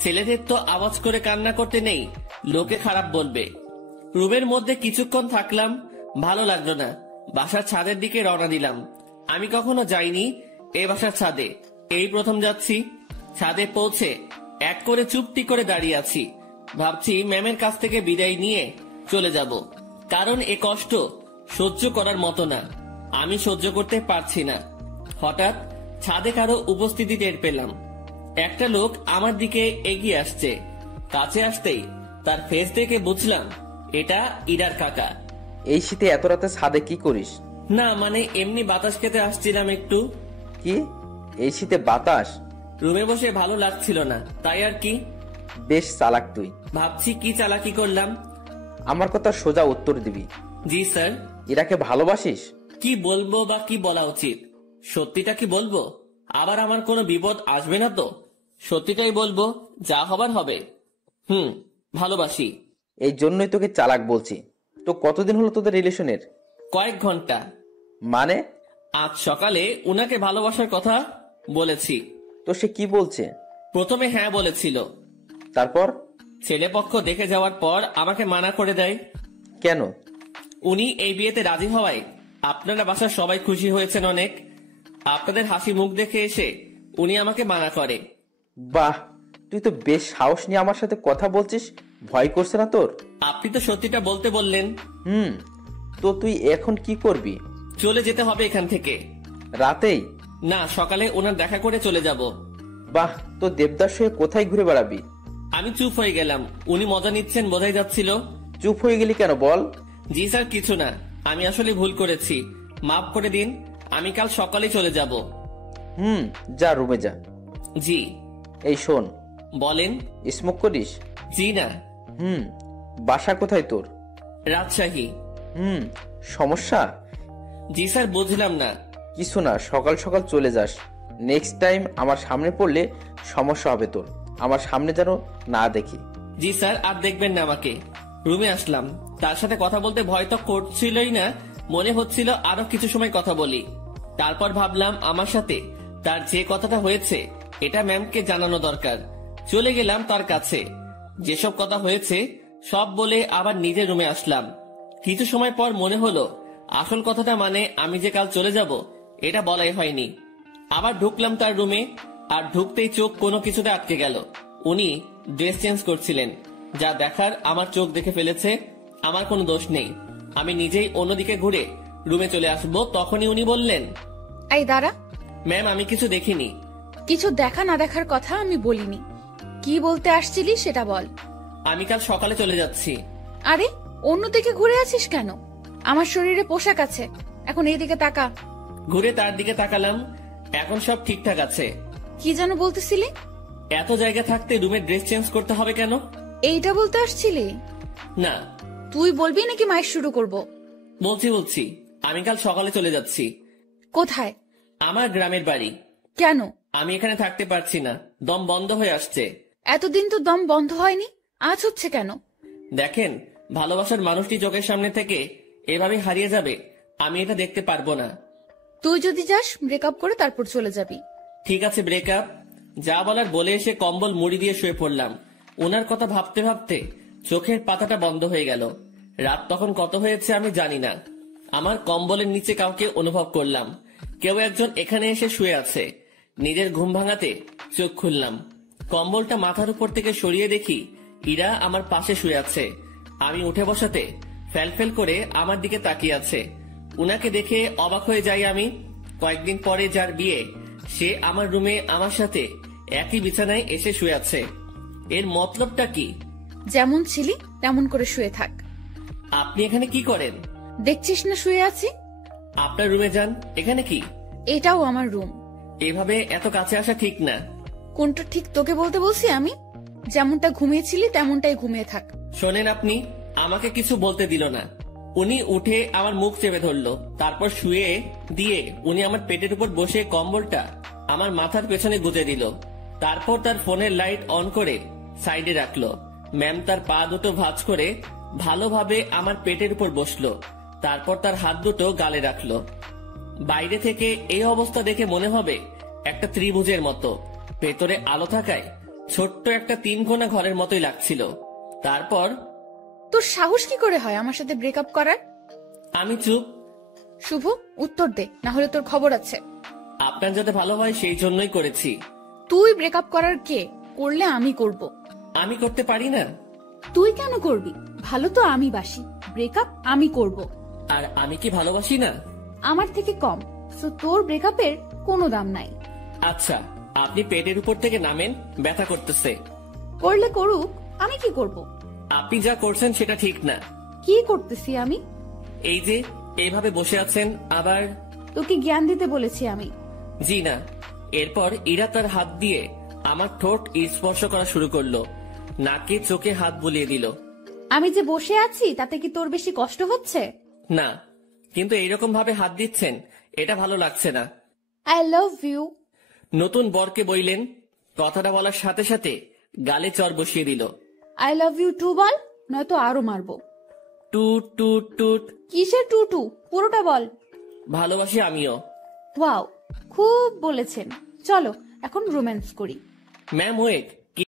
ছেলেদের তো আওয়াজ করে কান্না করতে নেই, লোকে খারাপ বলবে। রুমের মধ্যে কিছুক্ষণ থাকলাম, ভালো লাগলো না। বাসার ছাদের দিকে রওনা দিলাম। আমি কখনো যাইনি এই বাসার ছাদে, এই প্রথম যাচ্ছি। ছাদে পৌঁছে এক করে চুপটি করে দাঁড়িয়ে আছি। ভাবছি ম্যামের কাছ থেকে বিদায় নিয়ে চলে যাব, কারণ এ কষ্ট সহ্য করার মতো না। আমি সহ্য করতে পারছি না। হঠাৎ ছাদে কারো উপস্থিতি টের পেলাম। একটা লোক আমার দিকে এগিয়ে আসছে। কাছে আসতেই তার ফেস দেখে বুঝলাম এটা ইরার কাকা। এই শীতে এত রাতে ছাদে কি করিস? না মানে এমনি বাতাস খেতে আসছিলাম একটু। কি এই শীতে বাতাস? রুমে বসে ভালো লাগছিল না, তাই আর কি। বেশ চালাক তুই। ভাবছি কি চালাকি করলাম। আমার কথা সোজা উত্তর দিবি। জি স্যার। ইরাকে ভালোবাসিস? কি বলবো বা কি বলা উচিত? সত্যিটা কি বলবো? আবার আমার কোনো বিপদ আসবে না তো? সত্যিটাই বলবো, যা হবার হবে। ভালোবাসি। এই জন্যই তোকে চালাক বলছি। তো কতদিন হলো তোদের রিলেশনের? কয়েক ঘন্টা। মানে? আজ সকালে উনাকে ভালোবাসার কথা বলেছি। তো সে কি বলছে? প্রথমে হ্যাঁ বলেছিল, তারপর? ছেলেপক্ষ দেখে যাওয়ার পর আমাকে মানা করে দেয়। কেন? উনি এই বিয়েতে রাজি হওয়ায় আপনারা বাসার সবাই খুশি হয়েছেন অনেক। আপনাদের হাসি মুখ দেখে এসে উনি আমাকে মানা করে। বাহ, তুই তো বেশ সাহস নিয়ে আমার সাথে কথা বলছিস। ভয় করছে না তোর? আপনি তো সত্যিটা বলতে বললেন। তো তুই এখন কি করবি? চলে যেতে হবে এখান থেকে। রাতেই? না, সকালে ওনার দেখা করে চলে যাব। বাহ, তো দেবদাস হয়ে কোথায় ঘুরে বেড়াবি? আমি চুপ হয়ে গেলাম। উনি মজা নিচ্ছেন বোঝাই যাচ্ছিল। চুপ হয়ে গেলি কেন বল? জি স্যার, কিছু না, আমি আসলে ভুল করেছি, মাফ করে দিন। আমি কাল সকালে চলে যাব। যা রুমে যা। জি। এই শোন। বলেন। স্মোক করিস? জি না। বাসা কোথায় তোর? রাজশাহী। সমস্যা? জি স্যার, বুঝলাম না। কিছু না, সকাল সকাল চলে যাস। নেক্সট টাইম আমার সামনে পড়লে সমস্যা হবে তোর। আমার সামনে যেন না দেখি। জি স্যার, আর দেখবেন না আমাকে। রুমে আসলাম, তার সাথে কথা বলতে ভয় তো করছিলই না, মনে হচ্ছিল আরো কিছু সময় কথা বলি। তারপর ভাবলাম আমার সাথে তার যে কথাটা হয়েছে এটা ম্যামকে জানানো দরকার। চলে গেলাম তার কাছে, যেসব কথা হয়েছে সব বলে আবার নিজের রুমে আসলাম। কিছু সময় পর মনে হলো আসল কথাটা, মানে আমি যে কাল চলে যাব এটা বলাই হয়নি। আবার ঢুকলাম তার রুমে, আর ঢুকতেই চোখ কোনো কিছুতে আটকে গেল। উনি ড্রেস চেঞ্জ করছিলেন, যা দেখার আমার চোখ দেখে ফেলেছে, আমার কোনো দোষ নেই। আমি নিজেই অন্যদিকে ঘুরে রুমে চলে আসবো, তখনই উনি বললেন, এই দাঁড়া। ম্যাম, আমি কিছু দেখিনি। কিছু দেখা না দেখার কথা আমি বলিনি। কি বলতে আসছিলি সেটা বল। আমি কাল সকালে চলে যাচ্ছি। আরে, অন্যদিকে ঘুরে আছিস কেন? আমার শরীরে পোশাক আছে, এখন এইদিকে তাকা। ঘুরে তার দিকে তাকালাম, এখন সব ঠিকঠাক আছে। কি যেন বলতেছিলি? এত জায়গা থাকতে রুমে ড্রেস চেঞ্জ করতে হবে কেন? এইটা বলতে আসছিলি? না। তুই বলবি নাকি মাইক শুরু করব? বলছি, আমি কাল সকালে চলে যাচ্ছি। কোথায়? আমার গ্রামের বাড়ি। কেন? আমি এখানে থাকতে পারছি না, দম বন্ধ হয়ে আসছে। এতদিন তো দম বন্ধ হয়নি, আজ হচ্ছে কেন? দেখেন, ভালোবাসার মানুষটি চোখের সামনে থেকে এভাবে হারিয়ে যাবে, আমি এটা দেখতে পারবো না। তুই যদি যাস ব্রেকআপ করে তারপর চলে যাবি। ঠিক আছে, ব্রেকআপ। যা বলার বলে এসে কম্বল মুড়ি দিয়ে শুয়ে পড়লাম। ওনার কথা ভাবতে ভাবতে চোখের পাতাটা বন্ধ হয়ে গেল। রাত তখন কত হয়েছে আমি জানি না। আমার কম্বলের নিচে কাউকে অনুভব করলাম, কেউ একজন এখানে এসে শুয়ে আছে। নিজের ঘুম ভাঙাতে চোখ খুললাম, কম্বলটা মাথার উপর থেকে সরিয়ে দেখি ইরা আমার পাশে শুয়ে আছে। আমি উঠে বসাতে ফেলফেল করে আমার দিকে তাকিয়ে আছে। উনাকে দেখে অবাক হয়ে যাই আমি। কয়েকদিন পরে যার বিয়ে, সে আমার রুমে আমার সাথে একই বিছানায় এসে শুয়ে আছে। এর মতলবটা কি? যেমন ছিলি তেমন করে শুয়ে থাক। আপনি এখানে কি করেন? দেখছিস না শুয়ে আছি? আপনার রুমে যান। এখানে কি? এটাও আমার রুম। এভাবে এত কাছে আসা ঠিক না। কোনটা ঠিক তোকে বলতে বলছি আমি? যেমনটা ঘুমিয়েছিলি তেমনটাই ঘুমিয়ে থাক। শোনেন, আপনি আমাকে কিছু বলতে দিল না। উনি উঠে আমার মুখ চেপে ধরলো, তারপর শুয়ে দিয়ে উনি আমার পেটের উপর বসে কম্বলটা আমার মাথার পেছনে গুজে দিল। তারপর তার ফোনের লাইট অন করে সাইডে রাখলো। ম্যাম তার পা দুটো ভাঁজ করে ভালোভাবে আমার পেটের উপর বসলো, তারপর তার হাত দুটো গালে রাখলো। বাইরে থেকে এই অবস্থা দেখে মনে হবে একটা ত্রিভুজের মতো, ভেতরে আলো থাকায় ছোট্ট একটা 3 কোণা ঘরের মতোই লাগছিল। তারপর, তোর সাহস কি করে হয় আমার সাথে ব্রেকআপ করার? আমি চুপ। শুভ, উত্তর দে, না হলে তোর খবর আছে। আপনার যাতে ভালো হয় সেই জন্যই করেছি। তুই ব্রেকআপ করার কে? করলে আমি করব। আমি করতে পারি না। তুই কেন করবি? ভালো তো আমি বাসি, ব্রেকআপ আমি করব। আর আমি কি ভালোবাসি না? আমার থেকে কম, সো তোর ব্রেকআপের কোনো দাম নাই। আচ্ছা, আপনি পেটের উপর থেকে নামেন, ব্যথা করতেছে। করলে করুক, আমি কি করব? আপনি যা করছেন সেটা ঠিক না। কি করতেছি আমি? এই যে এইভাবে বসে আছেন, আবার তোকে জ্ঞান দিতে বলেছি আমি। জি না। এরপর ইরা তার হাত দিয়ে আমার ঠোঁট স্পর্শ করা শুরু করলো, নাকে চোখে হাত বুলিয়ে দিল। আমি যে বসে আছি তাতে কি তোর বেশি কষ্ট হচ্ছে? না, কিন্তু এইরকম ভাবে হাত দিচ্ছেন এটা ভালো লাগছে না। I love you. নতুন বরকে বইলেন, কথাটা বলার সাথে সাথে গালে চর বসিয়ে দিল। আই লাভ ইউ টু বল, নয়তো আরো মারবো। টুট টুট টুট। কিসের টু টু? পুরোটা বল। ভালোবাসি আমিও। ওয়াও, খুব বলেছেন। চলো এখন রোম্যান্স করি। Ma'am wait,